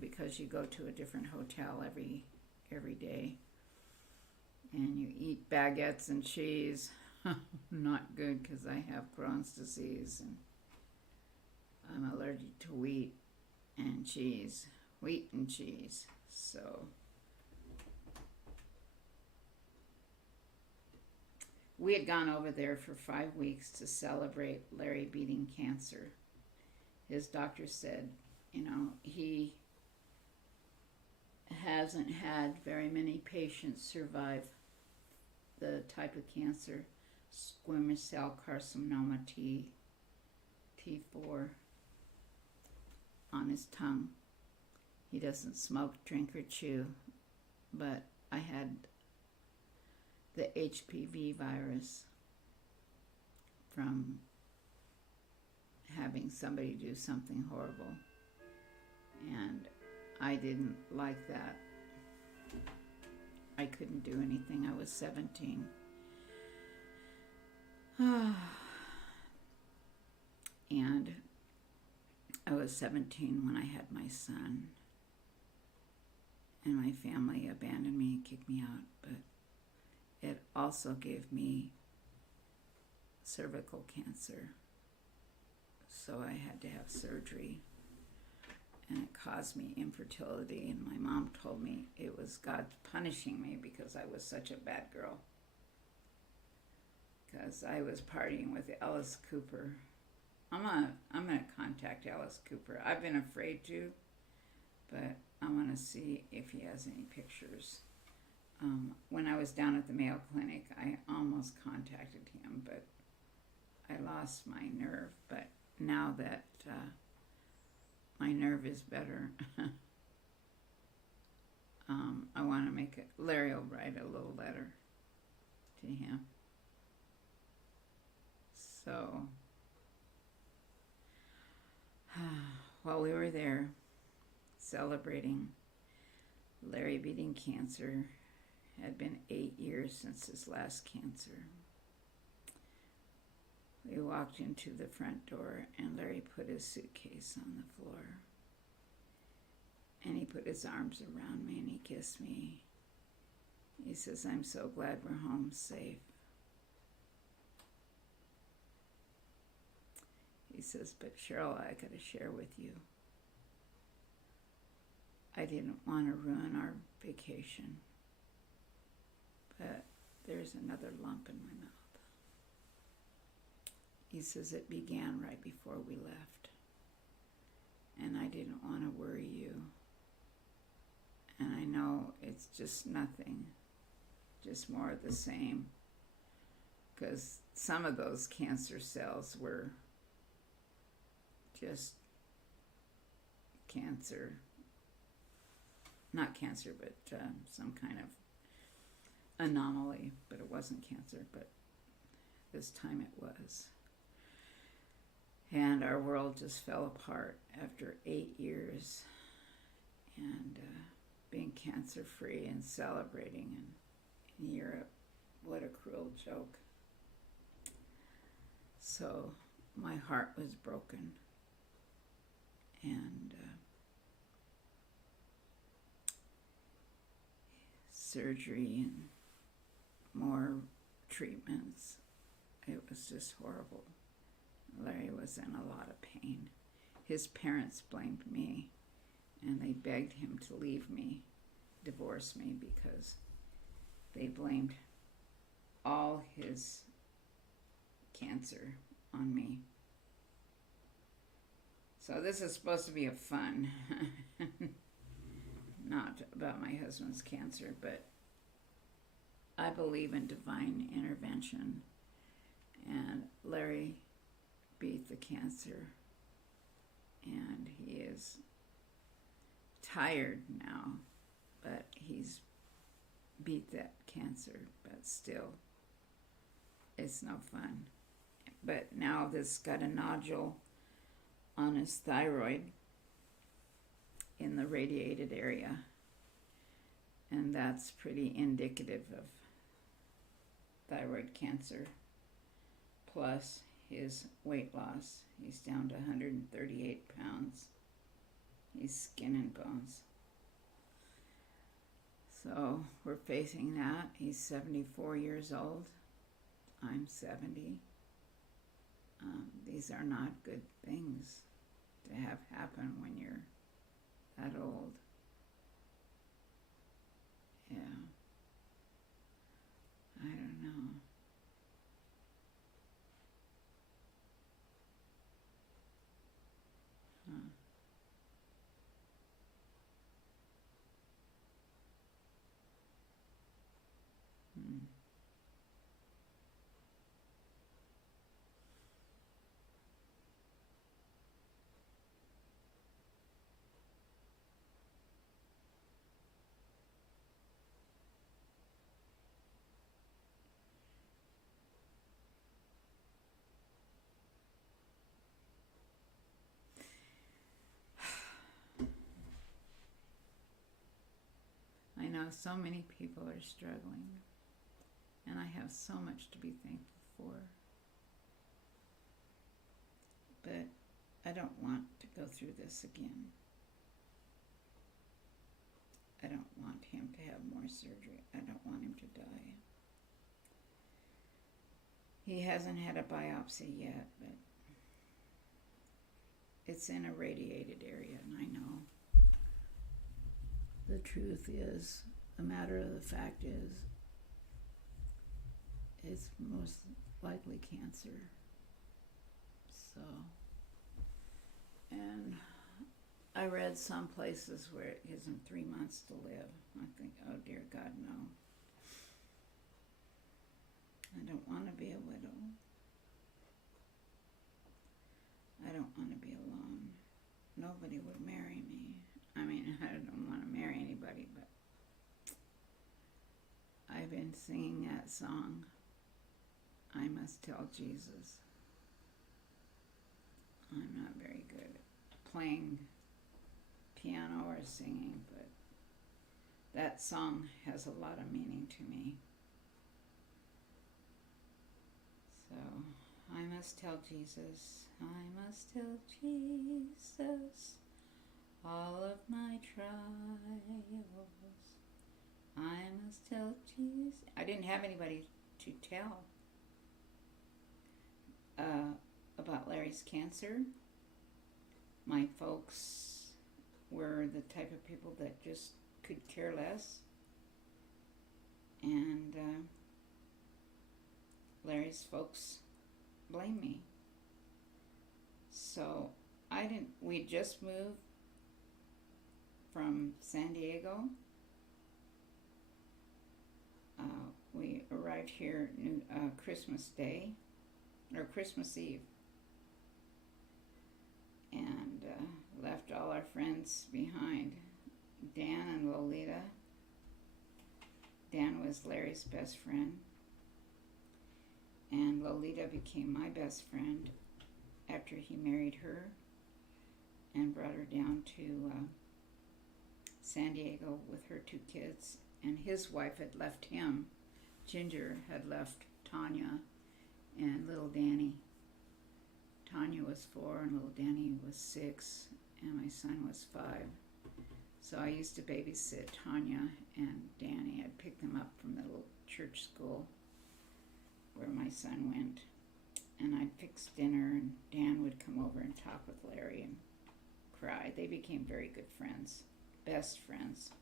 because you go to a different hotel every day. And you eat baguettes and cheese. Not good because I have Crohn's disease and I'm allergic to wheat and cheese. So we had gone over there for 5 weeks to celebrate Larry beating cancer. His doctor said, he hasn't had very many patients survive the type of cancer, squamous cell carcinoma T4, on his tongue. He doesn't smoke, drink, or chew, but I had the HPV virus from having somebody do something horrible, and I didn't like that. I couldn't do anything. I was 17. And I was 17 when I had my son. And my family abandoned me and kicked me out. But it also gave me cervical cancer. So I had to have surgery. And it caused me infertility. And my mom told me it was God punishing me because I was such a bad girl. Because I was partying with Alice Cooper. I'm gonna contact Alice Cooper. I've been afraid to, but I want to see if he has any pictures. When I was down at the Mayo Clinic, I almost contacted him, but I lost my nerve. But now that my nerve is better, I want to make it. Larry will write a little letter to him. So, while we were there celebrating Larry beating cancer, had been 8 years since his last cancer. We walked into the front door and Larry put his suitcase on the floor. And he put his arms around me and he kissed me. He says, "I'm so glad we're home safe." He says, "But Cheryl, I got to share with you. I didn't want to ruin our vacation, but there's another lump in my mouth." He says, "It began right before we left, and I didn't want to worry you. And I know it's just nothing, just more of the same, because some of those cancer cells were just cancer, not cancer, but some kind of anomaly, but it wasn't cancer, but this time it was. And our world just fell apart after 8 years. and being cancer-free and celebrating in Europe. What a cruel joke. So my heart was broken, and surgery and more treatments. It was just horrible. Larry was in a lot of pain. His parents blamed me, and they begged him to leave me, divorce me, because they blamed all his cancer on me. So this is supposed to be a fun, not about my husband's cancer, but I believe in divine intervention, and Larry beat the cancer, and he is tired now, but he's beat that cancer, but still, it's no fun. But now this got a nodule on his thyroid in the radiated area, and that's pretty indicative of thyroid cancer, plus his weight loss. He's down to 138 pounds. He's skin and bones. So we're facing that. He's 74 years old. I'm 70. These are not good things to have happen when you're that old. Yeah. I don't know. Huh. Hmm. I know so many people are struggling, and I have so much to be thankful for. But I don't want to go through this again. I don't want him to have more surgery. I don't want him to die. He hasn't had a biopsy yet, but it's in a radiated area, and I know. The truth is, the matter of the fact is, it's most likely cancer. So, and I read some places where it gives him 3 months to live. I think, oh dear God, no. I don't want to be a widow. I don't want to be alone. Nobody would marry me. I mean, I don't want to marry anybody, but I've been singing that song, I Must Tell Jesus. I'm not very good at playing piano or singing, but that song has a lot of meaning to me. So, I must tell Jesus, I must tell Jesus all of my trials. I must tell Jesus. I didn't have anybody to tell about Larry's cancer. My folks were the type of people that just could care less. And Larry's folks blame me. So we just moved from San Diego. We arrived here Christmas Day, or Christmas Eve, and left all our friends behind. Dan and Lolita. Dan was Larry's best friend, and Lolita became my best friend after he married her and brought her down to San Diego with her 2 kids, and his wife had left him. Ginger had left Tanya and little Danny. Tanya was 4 and little Danny was 6, and my son was 5. So I used to babysit Tanya and Danny. I'd pick them up from the little church school where my son went, and I'd fix dinner, and Dan would come over and talk with Larry and cry. They became very good friends, best friends,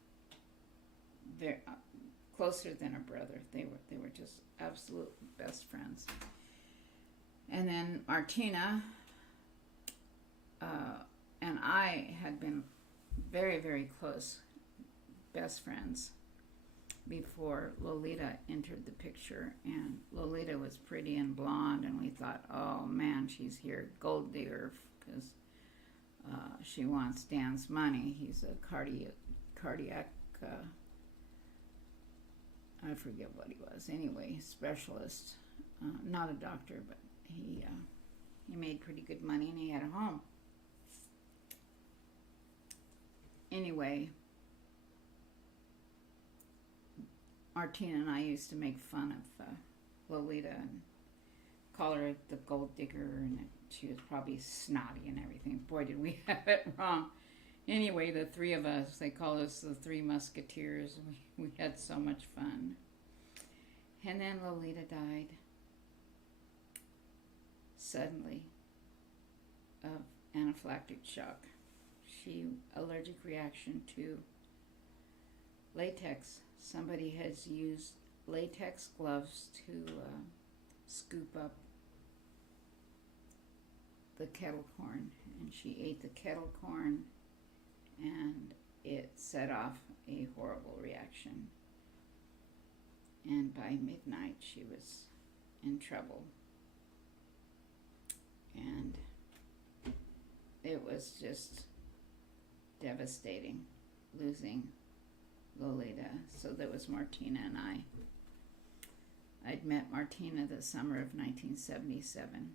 very closer than a brother. They were just absolute best friends. And then Martina and I had been very, very close best friends before Lolita entered the picture. And Lolita was pretty and blonde, and we thought, oh man, she's here, gold digger, because she wants Dan's money. He's a cardiac I forget what he was. Anyway, specialist, not a doctor, but he made pretty good money, and he had a home. Anyway, Martina and I used to make fun of Lolita and call her the gold digger, and she was probably snotty and everything. Boy, did we have it wrong. Anyway, the 3 of us, they called us the 3 Musketeers. We had so much fun. And then Lolita died suddenly of anaphylactic shock. Allergic reaction to latex. Somebody has used latex gloves to scoop up the kettle corn, and she ate the kettle corn, and it set off a horrible reaction. And by midnight, she was in trouble. And it was just devastating losing Lolita. So there was Martina and I. I'd met Martina the summer of 1977.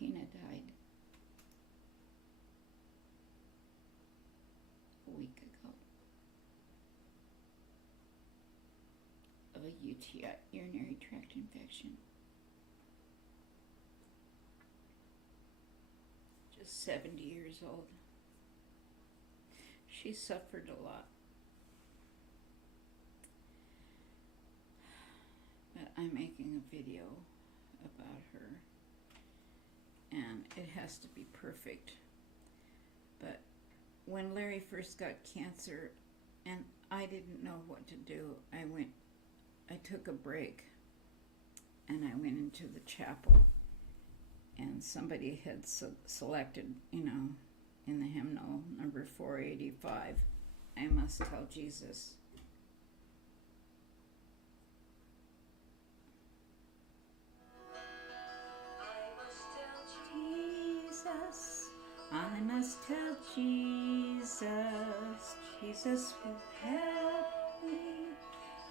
Martina died a week ago of a UTI, urinary tract infection. Just 70 years old. She suffered a lot. But I'm making a video about her, and it has to be perfect. But when Larry first got cancer and I didn't know what to do, I took a break and I went into the chapel, and somebody had selected, in the hymnal, number 485, I must tell Jesus. I must tell Jesus, Jesus will help me,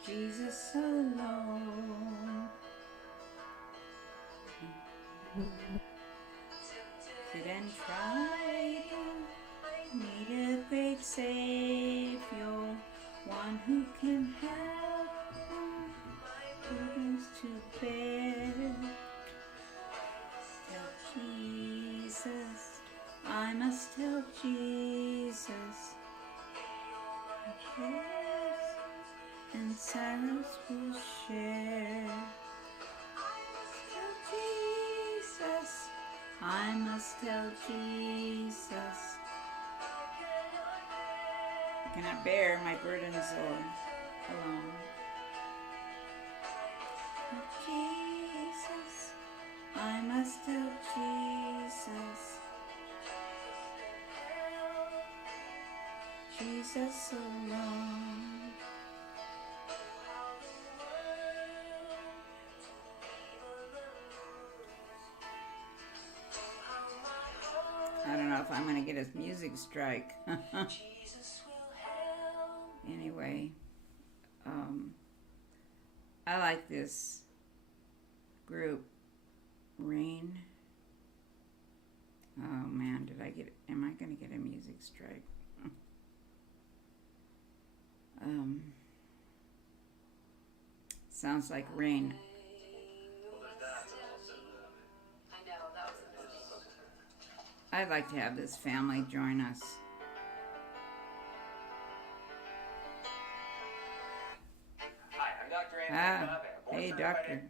Jesus alone. Sit and try, need a great Savior, one who can help my burdens to bear. Tell Jesus, I must tell Jesus, my cares and sorrows will share. I must tell Jesus, I cannot bear my burdens alone. Jesus, I must tell Jesus, Jesus alone. I don't know if I'm going to get a music strike. Anyway, I like this group Rain. Oh man, am I gonna get a music strike? Sounds like rain. I'd like to have this family join us. Hi, I'm Dr. Anthony Watanabe, a Hey, board-certified doctor.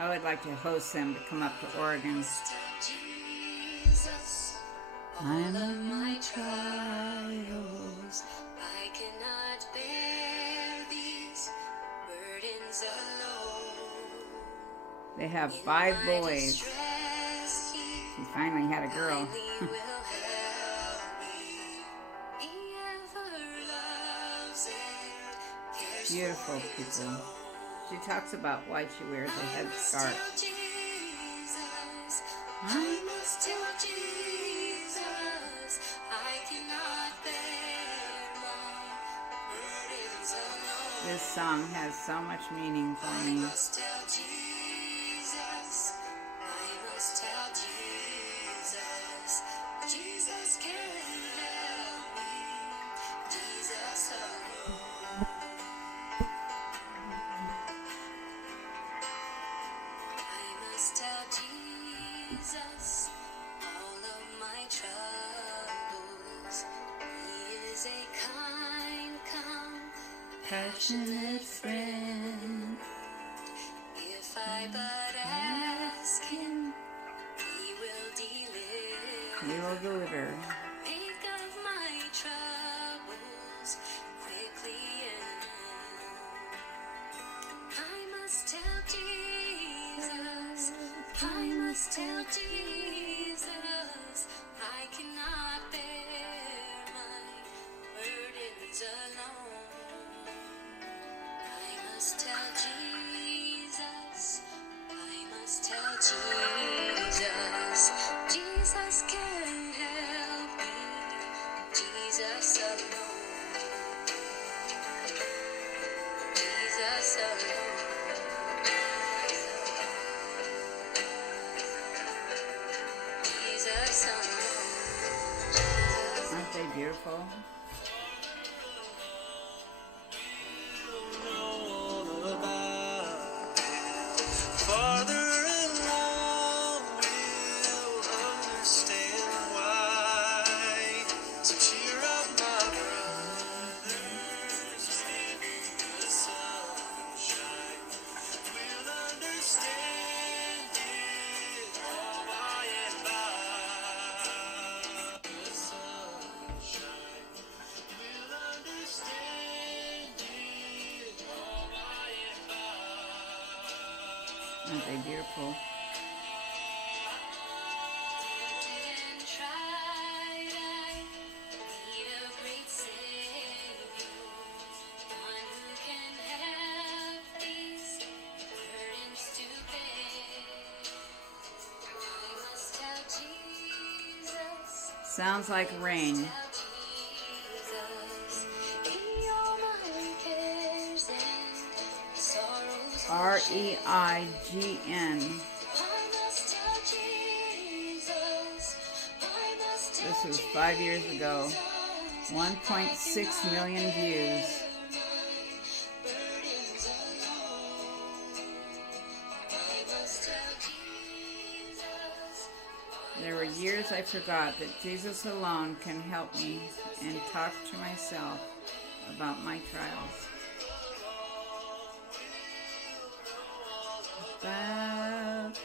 I would like to host them to come up to Oregon. All of my trials, I cannot bear these burdens alone. They have 5 boys. He finally had a girl. Beautiful people. She talks about why she wears a headscarf. I must tell Jesus, I cannot bear my burdens alone. This song has so much meaning for I me. must tell Jesus, I must tell Jesus, Jesus can help me, Jesus alone. I must tell Jesus all of my troubles. He is a kind, compassionate friend. If I but ask him, he will deliver. He will deliver. Think of my troubles quickly and I must tell Jesus, I must tell Jesus, I cannot bear my burdens alone. I must tell Jesus, I must tell Jesus, Jesus can help me, Jesus alone, Jesus alone. Jesus alone. Aren't they beautiful? Farther along, we'll understand why. So cheer up, my brothers, maybe the sunshine. We'll understand it all by and by. The sunshine. We'll understand it all by and by. Aren't they beautiful? And tried, I need a great Savior, one who can have these burdens to bear. I must tell Jesus. Sounds like rain. Tell Jesus, in all my cares and sorrows. REIGN. I must tell Jesus. I must tell This was 5 years ago. 1.6 million views. There were years I forgot that Jesus alone can help me and talk to myself about my trials. But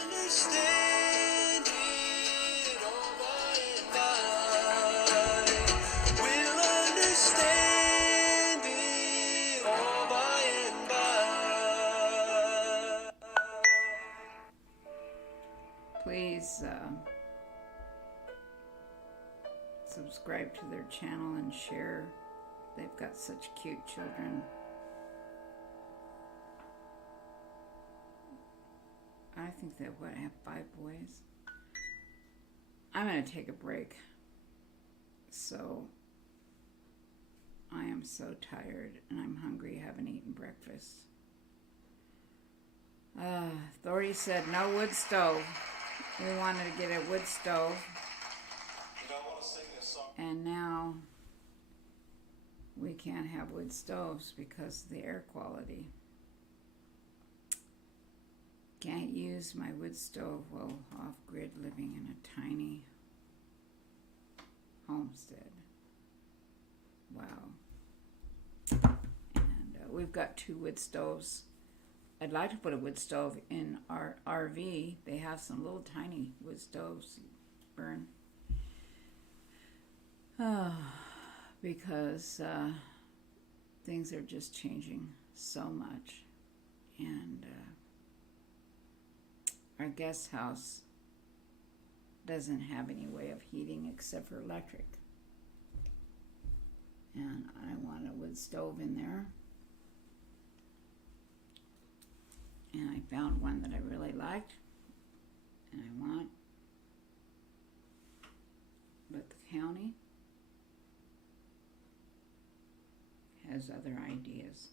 Understand it all by and by. We'll understand it all by and by. please subscribe to their channel and share. They've got such cute children. I think they would have 5 boys. I'm going to take a break. So, I am so tired and I'm hungry. Haven't eaten breakfast. Thordy said no wood stove. We wanted to get a wood stove. And now we can't have wood stoves because of the air quality. Can't use my wood stove while off-grid living in a tiny homestead. Wow. And we've got 2 wood stoves. I'd like to put a wood stove in our RV. They have some little tiny wood stoves you burn. Because things are just changing so much. And our guest house doesn't have any way of heating except for electric. And I want a wood stove in there. And I found one that I really liked and I want. But the county has other ideas.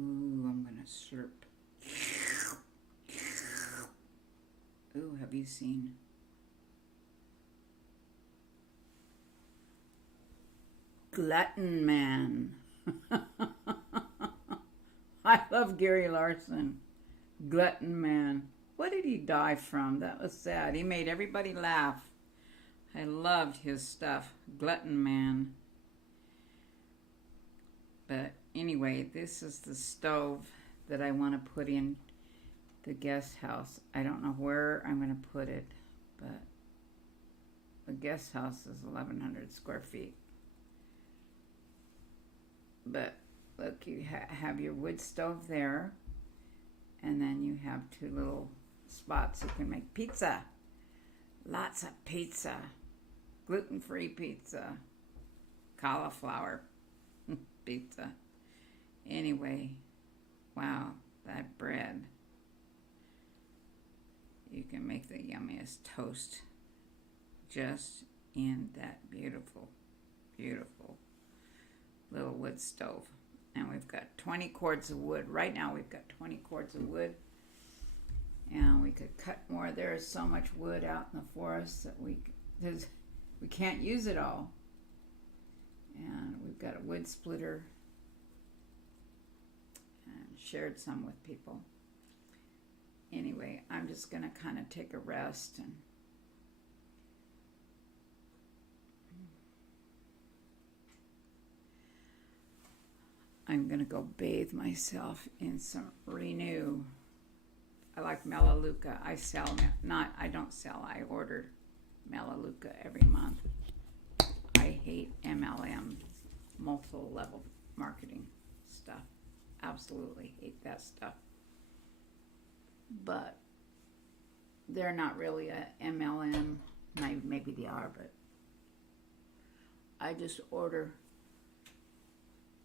Ooh, I'm gonna slurp. Ooh, have you seen Glutton Man? I love Gary Larson. Glutton Man. What did he die from? That was sad. He made everybody laugh. I loved his stuff. Glutton Man. But anyway, this is the stove that I want to put in the guest house. I don't know where I'm going to put it, but the guest house is 1,100 square feet. But look, you have your wood stove there, and then you have 2 little spots you can make pizza. Lots of pizza. Gluten-free pizza. Cauliflower pizza. Anyway, wow, that bread. You can make the yummiest toast just in that beautiful, beautiful little wood stove. And we've got 20 cords of wood. Right now we've got 20 cords of wood. And we could cut more. There is so much wood out in the forest that we can't use it all. And we've got a wood splitter and shared some with people. Anyway, I'm just going to kind of take a rest and I'm going to go bathe myself in some Renew. I like Melaleuca. I don't sell, I order Melaleuca every month. I hate MLM, multiple level marketing stuff. Absolutely hate that stuff. But they're not really a MLM. Maybe they are, but I just order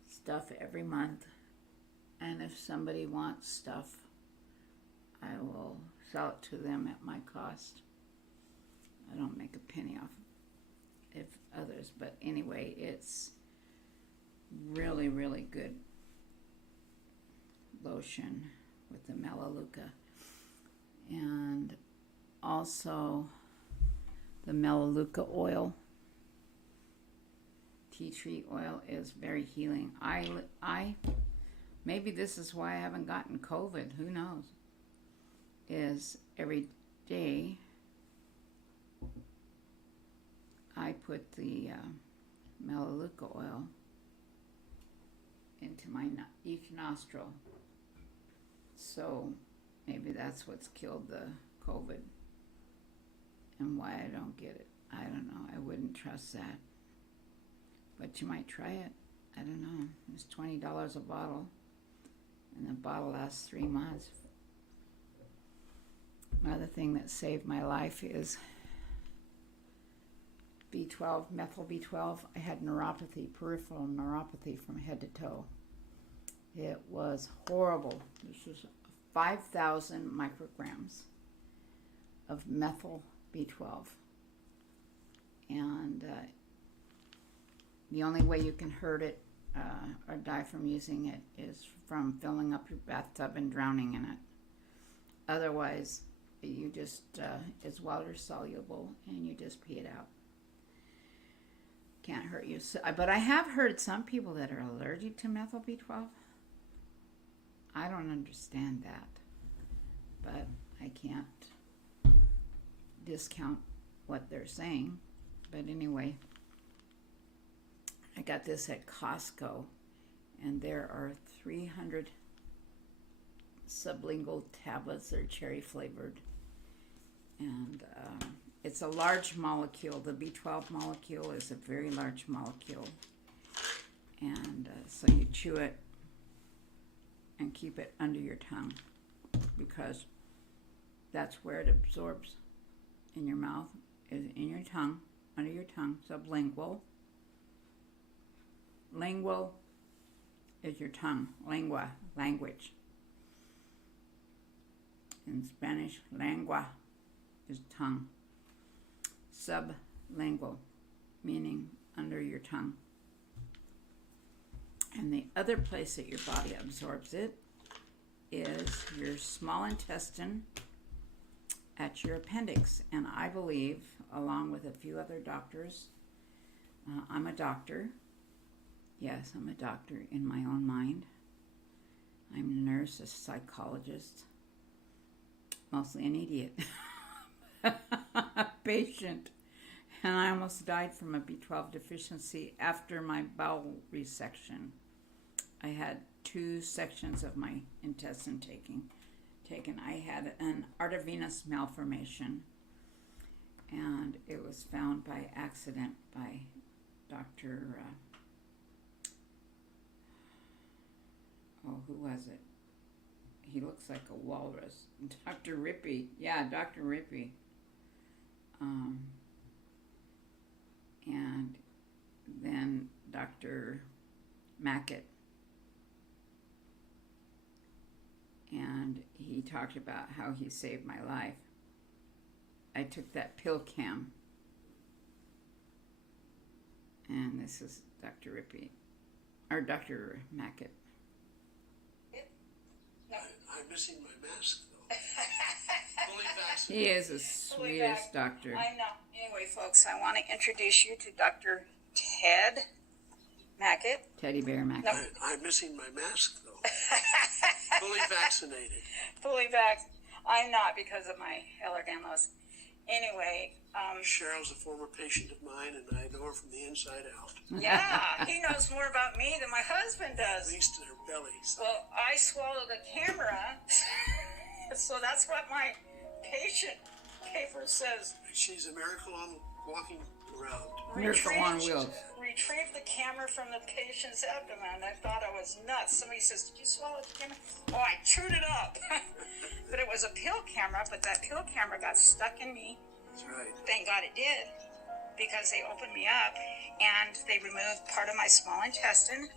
stuff every month. And if somebody wants stuff, I will sell it to them at my cost. I don't make a penny off if others, but anyway, it's really, really good lotion with the Melaleuca. And also the Melaleuca oil. Tea tree oil is very healing. Maybe this is why I haven't gotten COVID. Who knows? Is every day I put the Melaleuca oil into my each nostril. So maybe that's what's killed the COVID and why I don't get it. I don't know. I wouldn't trust that. But you might try it. I don't know. It's $20 a bottle. And the bottle lasts 3 months. Another thing that saved my life is B12, methyl B12. I had neuropathy, peripheral neuropathy from head to toe. It was horrible. This was 5,000 micrograms of methyl B12. And the only way you can hurt it or die from using it is from filling up your bathtub and drowning in it. Otherwise, you just, it's water soluble and you just pee it out. Can't hurt you. So, but I have heard some people that are allergic to methyl B12. I don't understand that, but I can't discount what they're saying. But anyway, I got this at Costco, and there are 300 sublingual tablets. They're cherry flavored, and it's a large molecule. The B12 molecule is a very large molecule, and so you chew it and keep it under your tongue, because that's where it absorbs in your mouth, is in your tongue, under your tongue, sublingual. Lingual is your tongue, lengua, language. In Spanish, lengua is tongue. Sublingual, meaning under your tongue. And the other place that your body absorbs it is your small intestine at your appendix. And I believe, along with a few other doctors, I'm a doctor. Yes, I'm a doctor in my own mind. I'm a nurse, a psychologist, mostly an idiot, a patient. And I almost died from a B12 deficiency after my bowel resection. I had 2 sections of my intestine taken. I had an arteriovenous malformation, and it was found by accident by Dr. Who was it? He looks like a walrus. Dr. Rippey. Yeah, Dr. Rippey. And then Dr. Mackett. And he talked about how he saved my life. I took that pill cam. And this is Dr. Rippey, or Dr. Mackett. I'm missing my mask, though. Fully vaccinated. He is the sweetest doctor. I know. Anyway, folks, I want to introduce you to Dr. Ted Mackett. Teddy Bear Mackett. No. I'm missing my mask, though. Fully vaccinated. Fully vaccinated. I'm not, because of my Ehlers-Danlos. Anyway. Cheryl's a former patient of mine, and I know her from the inside out. Yeah, he knows more about me than my husband does. At least in her belly. So. Well, I swallowed a camera, so that's what my patient paper says. She's a miracle on walking around. Miracle on wheels. Retrieved the camera from the patient's abdomen. I thought I was nuts. Somebody says, "Did you swallow the camera?" Oh, I chewed it up. But it was a pill camera, but that pill camera got stuck in me. That's right. Thank God it did, because they opened me up and they removed part of my small intestine.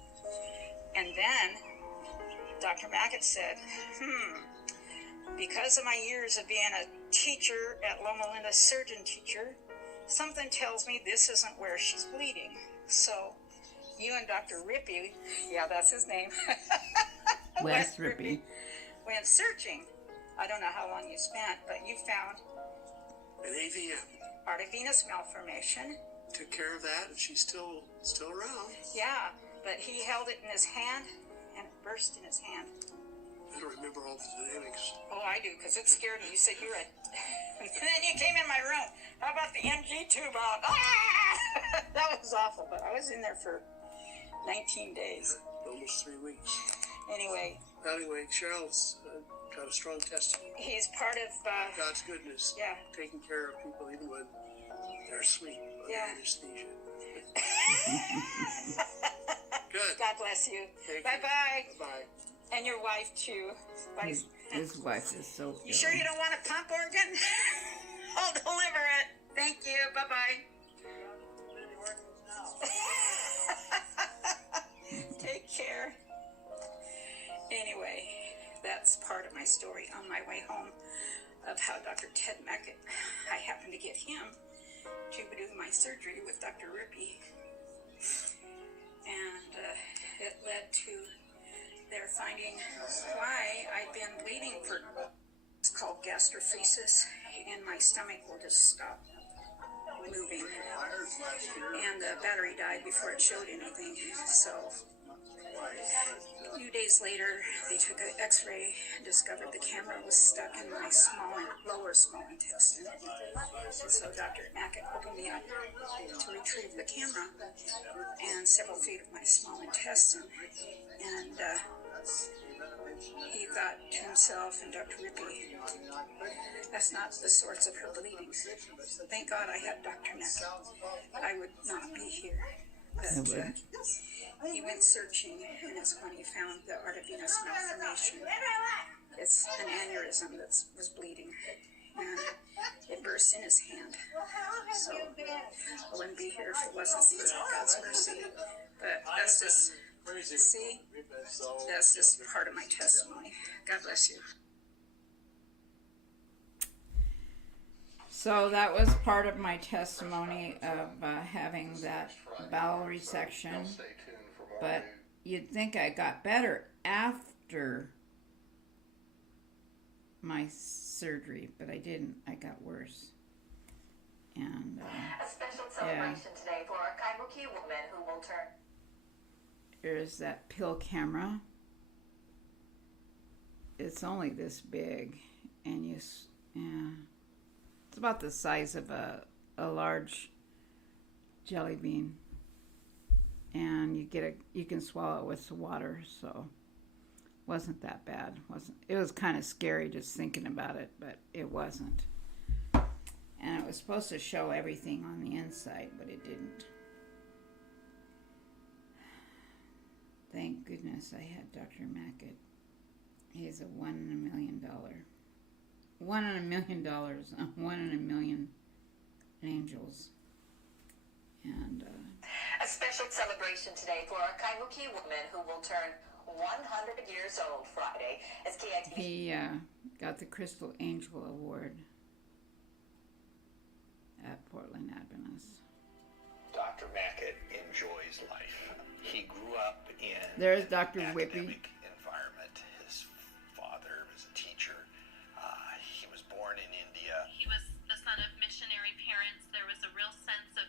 And then Dr. Mackett said, because of my years of being a teacher at Loma Linda, surgeon teacher, something tells me this isn't where she's bleeding. So you and Dr. Rippey, yeah, that's his name, Wes Rippey, went searching. I don't know how long you spent, but you found an AVM. Arteriovenous malformation. Took care of that, and she's still around. Yeah, but he held it in his hand, and it burst in his hand. I don't remember all the dynamics. Oh, I do, because it scared me. You said you were and then you came in my room. How about the NG tube out? Ah! That was awful, but I was in there for 19 days. Almost 3 weeks. Anyway, Cheryl's got a strong testimony. He's part of God's goodness. Yeah. Taking care of people even when they're asleep under anesthesia. Good. God bless you. Thank Bye-bye. Bye. And your wife, too. Bye. His wife is so You sure you don't want a pump organ? I'll deliver it. Thank you. Bye-bye. Take care. Anyway, that's part of my story on my way home of how Dr. Ted Mackett, I happened to get him to do my surgery with Dr. Rippey. And it led to their finding why I'd been bleeding for, it's called gastrophysis, and my stomach will just stop moving. And the battery died before it showed anything. So a few days later, they took an x-ray and discovered the camera was stuck in my lower small intestine. And so Dr. Mackett opened me up to retrieve the camera and several feet of my small intestine. And he thought to himself, and Dr. Rippey, that's not the source of her bleeding. Thank God I had Dr. Mackett. I would not be here. But he went searching, and it's when he found the arteriovenous malformation. It's an aneurysm that was bleeding, and it burst in his hand. So I wouldn't be here if it wasn't for God's mercy. But that's just, see, that's just part of my testimony. God bless you. So that was part of my testimony of having that bowel resection. But you'd think I got better after my surgery, but I didn't. I got worse. And a special celebration today for a Kaimuki woman who will turn. Here's that pill camera. It's only this big, and it's about the size of a large jelly bean. And you can swallow it with water, so wasn't that bad. It was kind of scary just thinking about it, but it wasn't. And it was supposed to show everything on the inside, but it didn't. Thank goodness I had Dr. Mackett. He's a $1 in a million. $1 in a million. 1 in a million angels. And a special celebration today for a Kaimuki woman who will turn 100 years old Friday. As KXP. He got the Crystal Angel Award at Portland Adventist. Dr. Mackett enjoys life. He grew up in There's Dr. an Whippy. academic environment. His father was a teacher. He was born in India. He was the son of missionary parents. There was a real sense of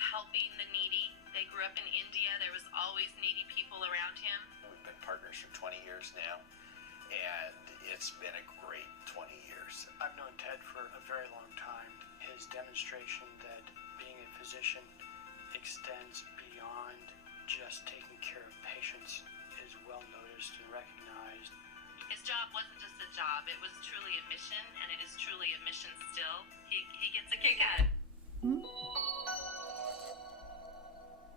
helping the needy. They grew up in India. There was always needy people around him. We've been partners for 20 years now, and it's been a great 20 years. I've known Ted for a very long time. His demonstration that being a physician extends beyond just taking care of patients is well noticed and recognized. His job wasn't just a job. It was truly a mission, and it is truly a mission still. He gets a kick out of it.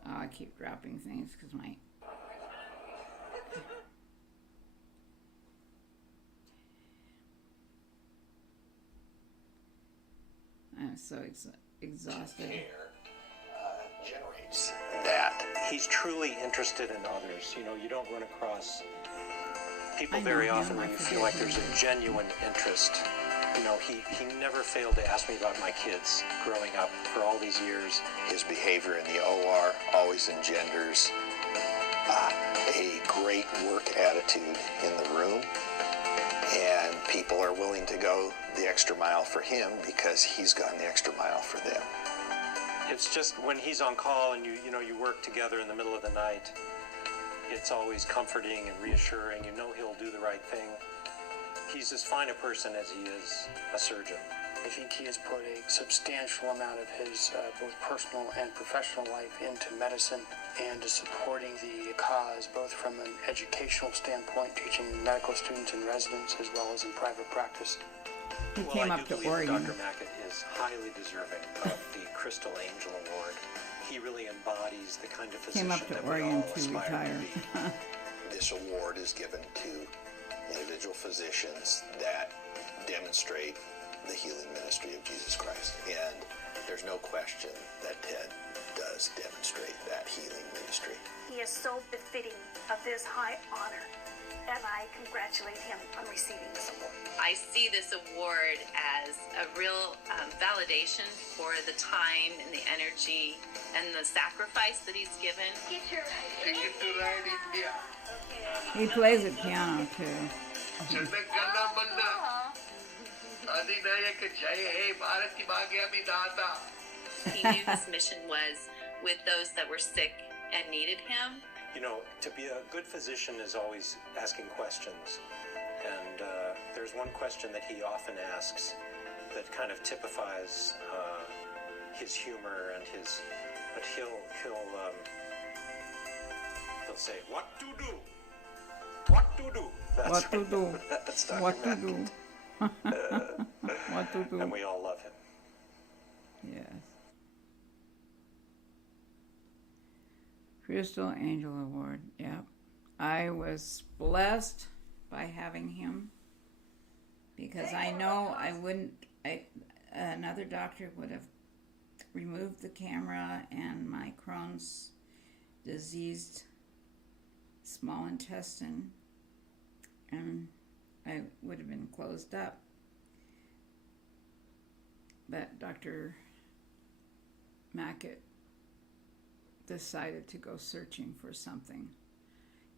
Oh, I keep dropping things because my... I'm so exhausted. Care generates that. He's truly interested in others. You know, you don't run across people very often when you feel like there's a genuine interest. You know, he never failed to ask me about my kids growing up for all these years. His behavior in the OR always engenders a great work attitude in the room, and people are willing to go the extra mile for him because he's gone the extra mile for them. It's just when he's on call and you work together in the middle of the night, it's always comforting and reassuring. You know he'll do the right thing. He's as fine a person as he is a surgeon. I think he has put a substantial amount of his both personal and professional life into medicine and to supporting the cause, both from an educational standpoint, teaching medical students and residents, as well as in private practice. He came up to Oregon. Dr. Mackett is highly deserving of the Crystal Angel Award. He really embodies the kind of physician Came up to that Oregon we all to aspire retire. to be. This award is given to individual physicians that demonstrate the healing ministry of Jesus Christ. And there's no question that Ted does demonstrate that healing ministry. He is so befitting of this high honor, and I congratulate him on receiving this award. I see this award as a real validation for the time and the energy and the sacrifice that he's given. Teacher, Ticket to Ride India. He plays the piano too. जनगणना मनना अधिनायक जय हे भारत की भाग्यमी दाता. He knew his mission was with those that were sick and needed him. You know, to be a good physician is always asking questions. And there's one question that he often asks that kind of typifies his humor and his. But he'll say, "What to do? What to do?" What to do? That's Dr. What to Mack. do? What to do? And we all love him. Yes. Crystal Angel Award. Yep. I was blessed by having him because I know another doctor would have removed the camera and my Crohn's diseased small intestine, and I would have been closed up. But Dr. Mackett decided to go searching for something.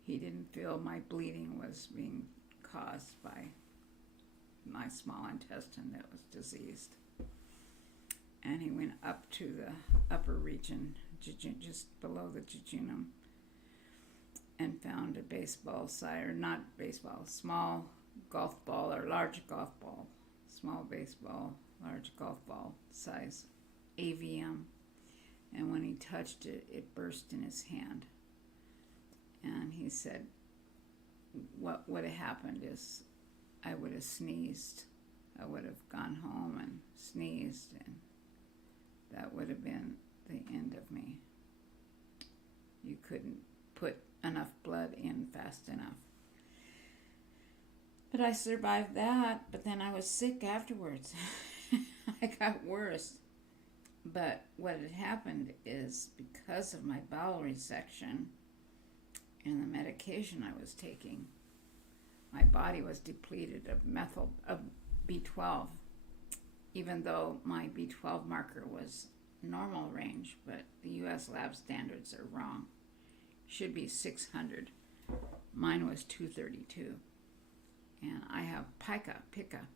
He didn't feel my bleeding was being caused by my small intestine that was diseased. And he went up to the upper region, just below the jejunum, and found a baseball size, or not baseball, small golf ball or large golf ball, small baseball, large golf ball size AVM. And when he touched it, it burst in his hand. And he said, what would have happened is I would have sneezed. I would have gone home and sneezed, and that would have been the end of me. You couldn't put enough blood in fast enough. But I survived that, but then I was sick afterwards. I got worse. But what had happened is because of my bowel resection and the medication I was taking, my body was depleted of B12, even though my B12 marker was normal range, but the U.S. lab standards are wrong. Should be 600. Mine was 232. And I have pica.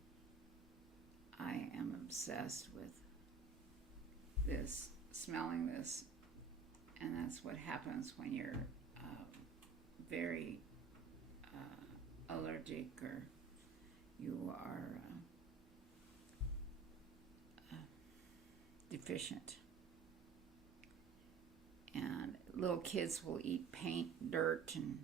I am obsessed with this, smelling this, and that's what happens when you're very allergic or you are deficient. And little kids will eat paint, dirt, and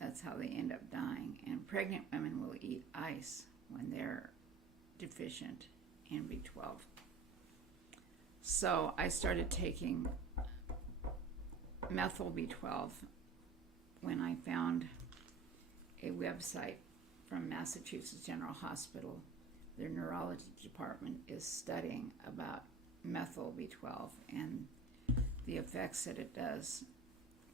that's how they end up dying. And pregnant women will eat ice when they're deficient in B12. So I started taking methyl B12 when I found a website from Massachusetts General Hospital. Their neurology department is studying about methyl B12 and the effects that it does.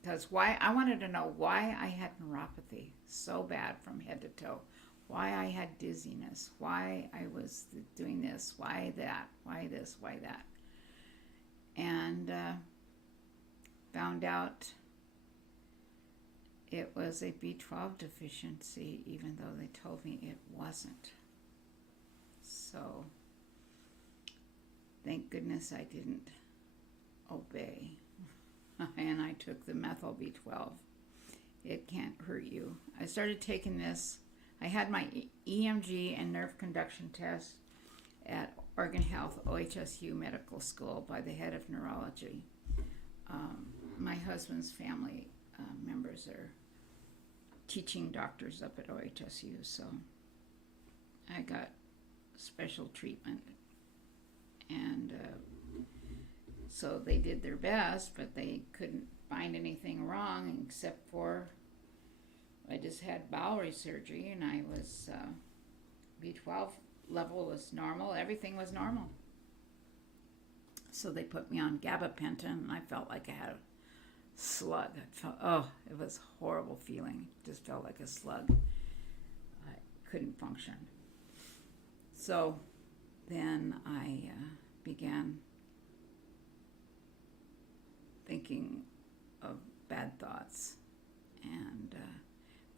Because I wanted to know why I had neuropathy so bad from head to toe, why I had dizziness, why I was doing this, why that, why this, why that. And found out it was a B12 deficiency, even though they told me it wasn't. So thank goodness I didn't obey. And I took the methyl B12. It can't hurt you. I started taking this. I had my EMG and nerve conduction test at Oregon Health OHSU Medical School by the head of neurology. My husband's family members are teaching doctors up at OHSU, so I got special treatment. And so they did their best, but they couldn't find anything wrong except for I just had bowel surgery, and I was B12 level was normal. Everything was normal. So they put me on gabapentin, and I felt like I had a slug. It was a horrible feeling. It just felt like a slug. I couldn't function. So then I began thinking of bad thoughts, and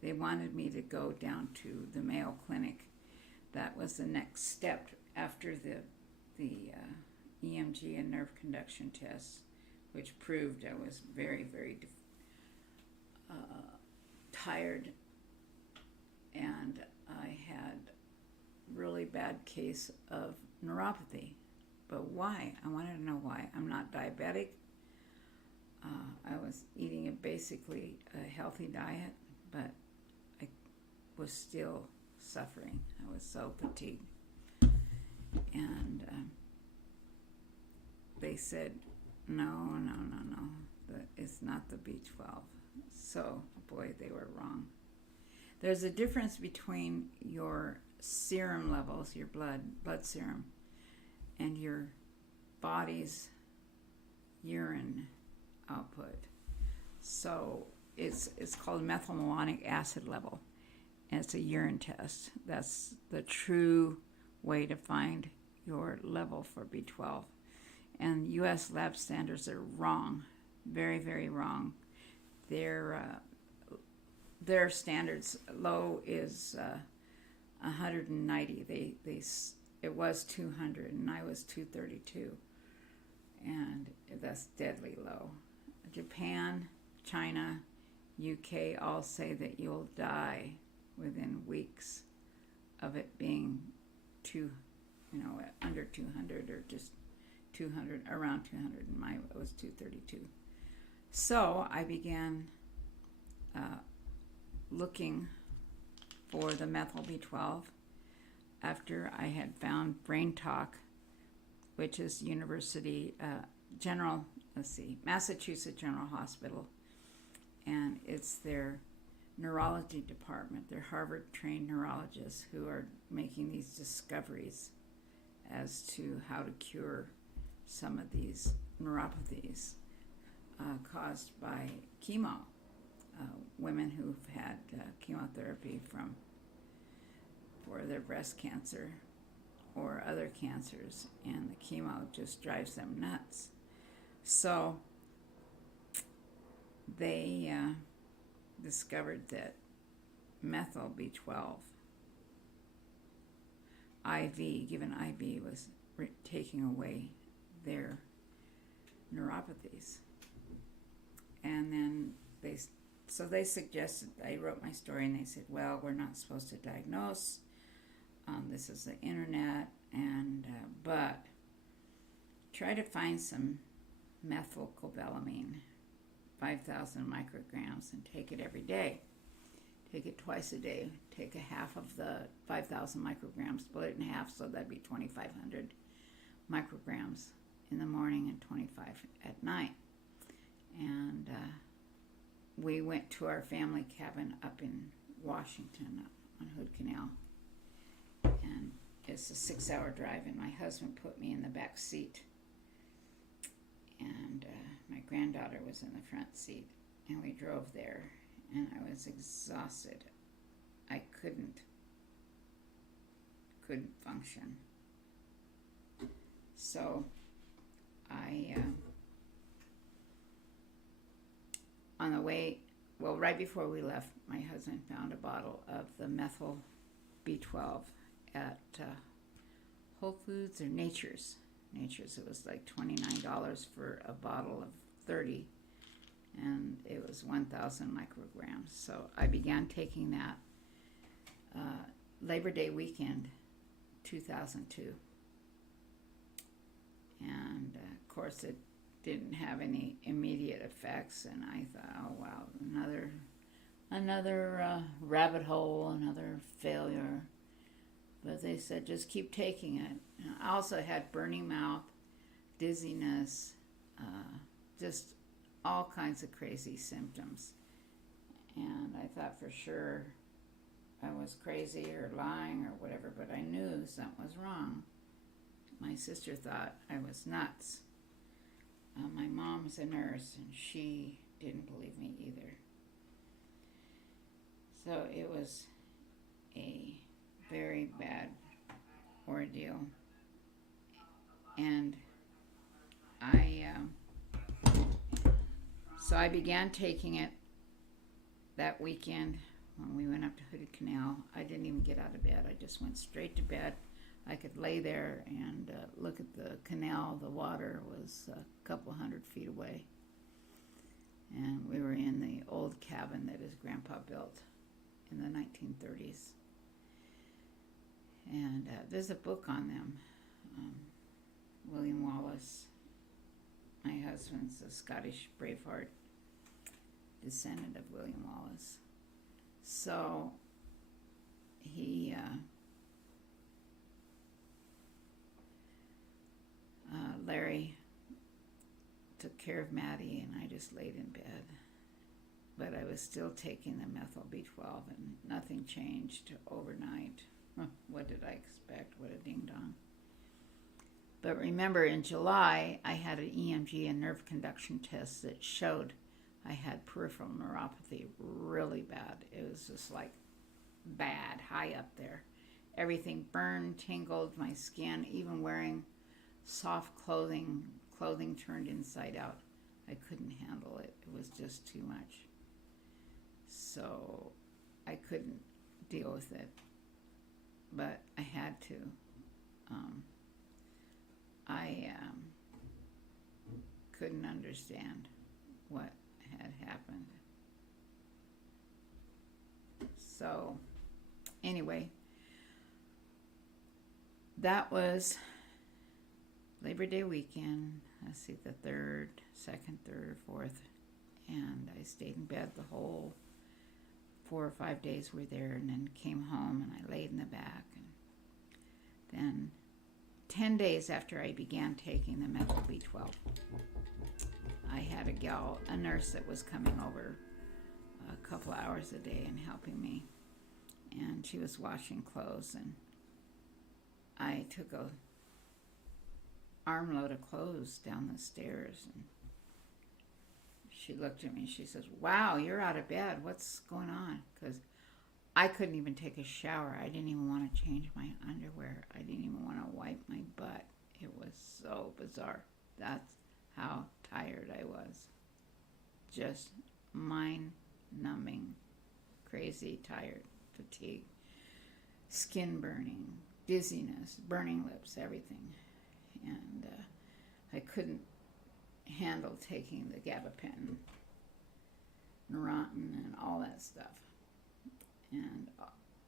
they wanted me to go down to the Mayo Clinic. That was the next step after the EMG and nerve conduction tests, which proved I was very, very tired, and I had really bad case of neuropathy. But why? I wanted to know why. I'm not diabetic. I was eating basically a healthy diet, but I was still suffering. I was so fatigued. And they said, no, it's not the B12. So, boy, they were wrong. There's a difference between your serum levels, your blood serum, and your body's urine output. So it's called methylmalonic acid level, and it's a urine test. That's the true way to find your level for B12. And U.S. lab standards are wrong, very, very wrong. Their standards low is 190. It was 200, and I was 232, and that's deadly low. Japan, China, UK all say that you'll die within weeks of it being under 200 or just 200, around 200, and it was 232. So I began looking for the methyl B12 after I had found Brain Talk, which is Massachusetts General Hospital, and it's their neurology department. They're Harvard-trained neurologists who are making these discoveries as to how to cure some of these neuropathies caused by chemo. Women who've had chemotherapy for their breast cancer or other cancers, and the chemo just drives them nuts. So they discovered that methyl B12 given IV was taking away their neuropathies. And then they suggested, I wrote my story, and they said, well, we're not supposed to diagnose. This is the internet, but try to find some methylcobalamin, 5,000 micrograms, and take it every day. Take it twice a day. Take a half of the 5,000 micrograms, split it in half, so that'd be 2,500 micrograms in the morning and 25 at night. And we went to our family cabin up in Washington on Hood Canal, and it's a 6-hour drive, and my husband put me in the back seat, and my granddaughter was in the front seat, and we drove there, and I was exhausted. I couldn't function. So I on the way, right before we left, my husband found a bottle of the methyl B12 at Whole Foods or Nature's. It was like $29 for a bottle of 30, and it was 1,000 micrograms. So I began taking that Labor Day weekend, 2002. And of course it didn't have any immediate effects, and I thought, oh wow, another rabbit hole, another failure. But they said, just keep taking it. And I also had burning mouth, dizziness, just all kinds of crazy symptoms. And I thought for sure I was crazy or lying or whatever, but I knew something was wrong. My sister thought I was nuts. My mom's a nurse, and she didn't believe me either. So it was a very bad ordeal. And so I began taking it that weekend when we went up to Hooded Canal. I didn't even get out of bed. I just went straight to bed. I could lay there and look at the canal. The water was a couple 100 feet away. And we were in the old cabin that his grandpa built in the 1930s. And there's a book on them. William Wallace, my husband's a Scottish Braveheart, descendant of William Wallace. So he Larry took care of Maddie, and I just laid in bed. But I was still taking the methyl B12, and nothing changed overnight. What did I expect? What a ding-dong. But remember, in July, I had an EMG and nerve conduction test that showed I had peripheral neuropathy really bad. It was just like bad, high up there. Everything burned, tingled, my skin, even wearing soft clothing turned inside out. I couldn't handle it. It was just too much. So I couldn't deal with it. But I had to. I couldn't understand what had happened. So, anyway, that was Labor Day weekend. Let's see, the 3rd, 2nd, 3rd, or 4th. And I stayed in bed the whole 4 or 5 days we were there, and then came home and I laid in the back. And then 10 days after I began taking the methyl B12, I had a nurse that was coming over a couple hours a day and helping me. And she was washing clothes, and I took a armload of clothes down the stairs, and she looked at me and she says, "Wow, you're out of bed. What's going on?" Because I couldn't even take a shower. I didn't even want to change my underwear. I didn't even want to wipe my butt. It was so bizarre. That's how tired I was. Just mind-numbing, crazy, tired, fatigue, skin burning, dizziness, burning lips, everything. And I couldn't handle taking the gabapentin, Neurontin, and all that stuff. And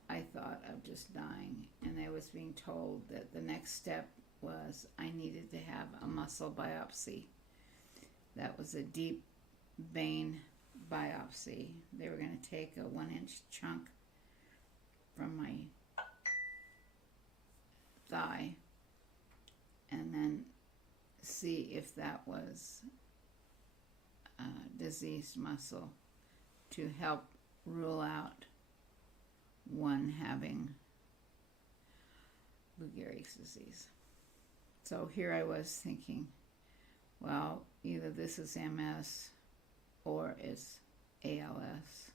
I thought of just dying. And I was being told that the next step was I needed to have a muscle biopsy. That was a deep vein biopsy. They were going to take a 1-inch chunk from my thigh and then see if that was diseased muscle to help rule out one having Lou Gehrig's disease. So here I was thinking, well, either this is MS or it's ALS.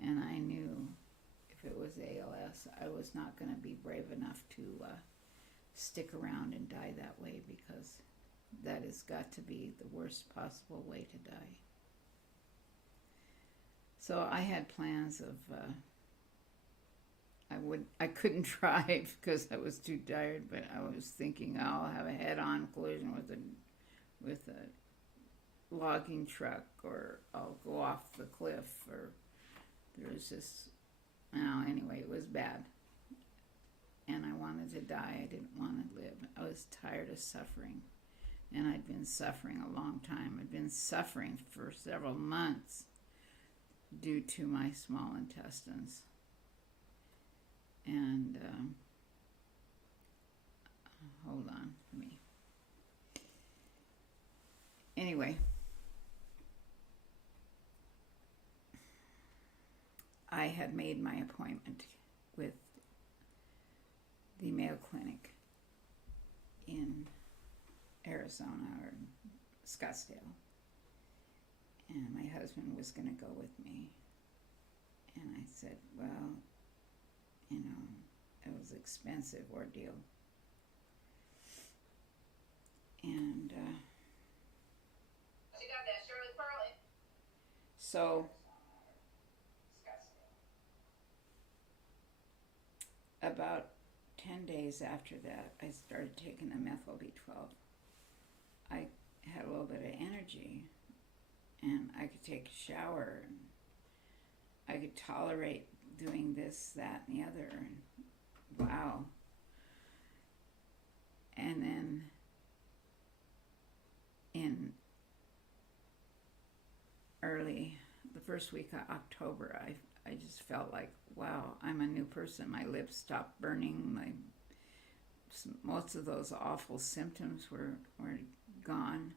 And I knew if it was ALS, I was not going to be brave enough to stick around and die that way, because that has got to be the worst possible way to die. So I had plans of I couldn't drive because I was too tired, but I was thinking I'll have a head-on collision with a logging truck, or I'll go off the cliff, or there was just, anyway, it was bad. And I wanted to die. I didn't want to live. I was tired of suffering. And I'd been suffering a long time. I'd been suffering for several months due to my small intestines. And, hold on, anyway. I had made my appointment with the Mayo Clinic in Arizona or Scottsdale. And my husband was going to go with me. And I said, well, you know, it was an expensive ordeal. And so about 10 days after that, I started taking the methyl B12. I had a little bit of energy, and I could take a shower, and I could tolerate doing this, that, and the other, and wow. And then in the first week of October, I just felt like, wow, I'm a new person. My lips stopped burning. Most of those awful symptoms were gone.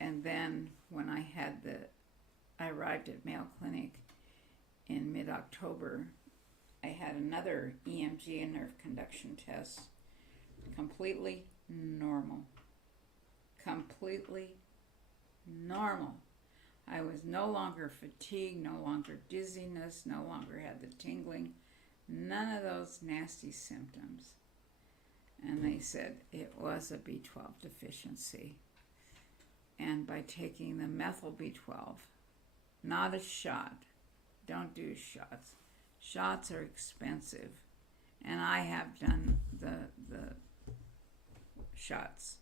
And then when I arrived at Mayo Clinic in mid-October, I had another EMG and nerve conduction test. Completely normal. Completely normal. I was no longer fatigued, no longer dizziness, no longer had the tingling, none of those nasty symptoms. And they said it was a B12 deficiency. And by taking the methyl B12, not a shot, don't do shots. Shots are expensive. And I have done the shots.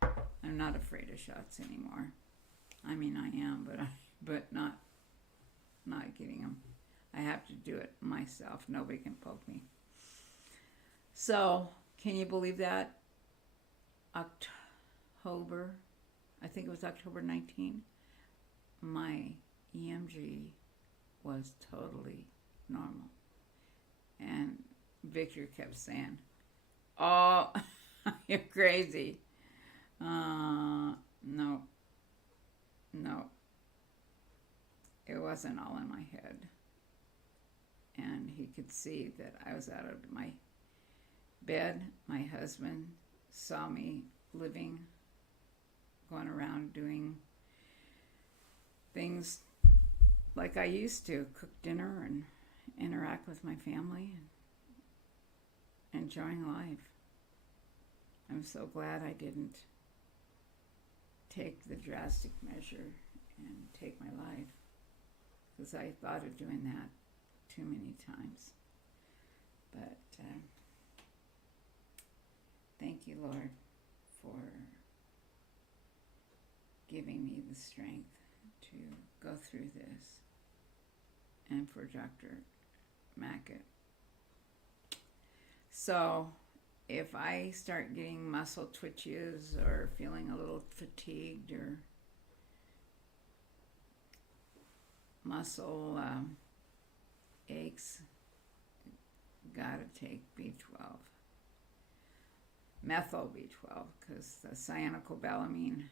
I'm not afraid of shots anymore. I mean, I am, but not getting them. I have to do it myself. Nobody can poke me. So, can you believe that? October, I think it was October 19, my EMG was totally normal. And Victor kept saying, oh, you're crazy. No, it wasn't all in my head. And he could see that I was out of my bed. My husband saw me living, going around doing things like I used to, cook dinner and interact with my family and enjoying life. I'm so glad I didn't take the drastic measure and take my life, because I thought of doing that too many times. But thank you, Lord, for giving me the strength to go through this, and for Dr. Mackett. So if I start getting muscle twitches or feeling a little fatigued or muscle aches, gotta take B12. Methyl B12, because the cyanocobalamin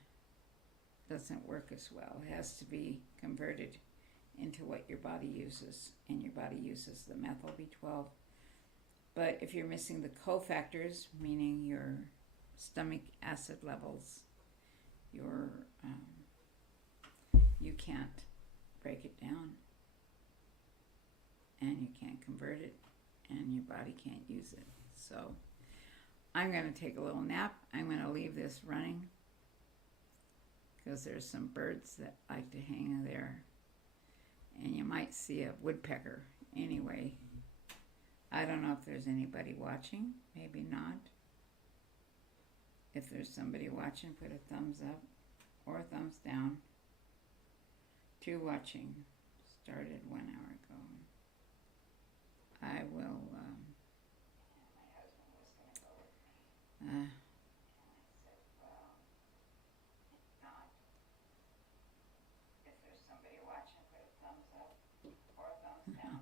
doesn't work as well. It has to be converted into what your body uses, and your body uses the methyl B12. But if you're missing the cofactors, meaning your stomach acid levels, you can't break it down, and you can't convert it, and your body can't use it. So I'm going to take a little nap. I'm going to leave this running because there's some birds that like to hang there, and you might see a woodpecker. Anyway, I don't know if there's anybody watching. Maybe not. If there's somebody watching, put a thumbs up or a thumbs down. 2 watching. Started 1 hour ago. I will if there's somebody watching, put a thumbs up or a thumbs down.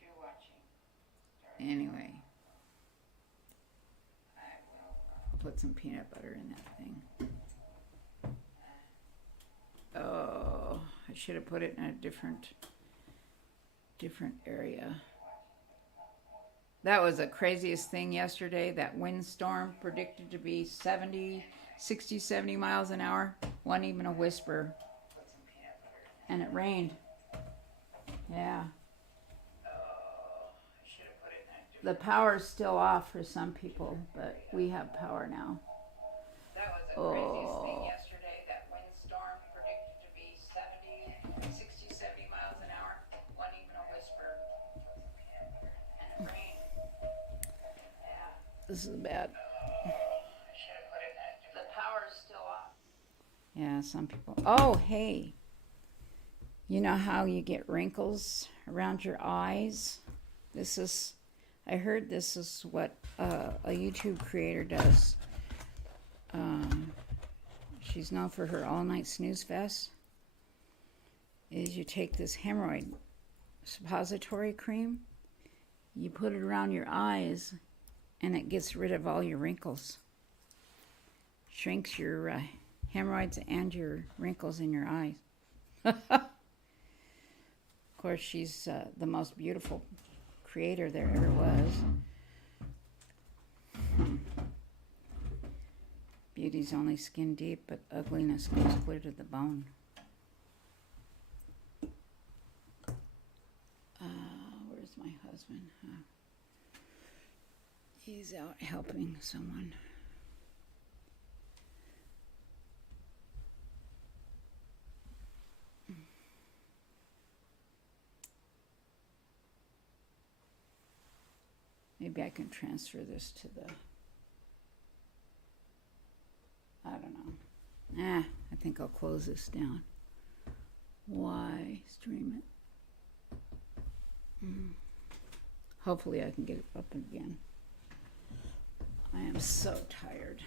2 watching. Anyway, I'll put some peanut butter in that thing. Oh. I should have put it in a different area. That was the craziest thing yesterday. That windstorm predicted to be 60, 70 miles an hour. Wasn't even a whisper. And it rained. Yeah. The power's still off for some people, but we have power now. That was the craziest thing yesterday. That windstorm predicted to be 60, 70 miles an hour. Wasn't even a whisper. And it rained. Yeah. This is bad. The power's still off. Yeah, some people. Oh, hey. You know how you get wrinkles around your eyes? I heard this is what a YouTube creator does. She's known for her all-night snooze fest. Is you take this hemorrhoid suppository cream, you put it around your eyes, and it gets rid of all your wrinkles. Shrinks your hemorrhoids and your wrinkles in your eyes. Of course, she's the most beautiful creator there ever was. Beauty's only skin deep, but ugliness goes clear to the bone. Where's my husband? He's out helping someone. Maybe I can transfer this to the, I don't know. I think I'll close this down. Why stream it? Hopefully I can get it up again. I am so tired.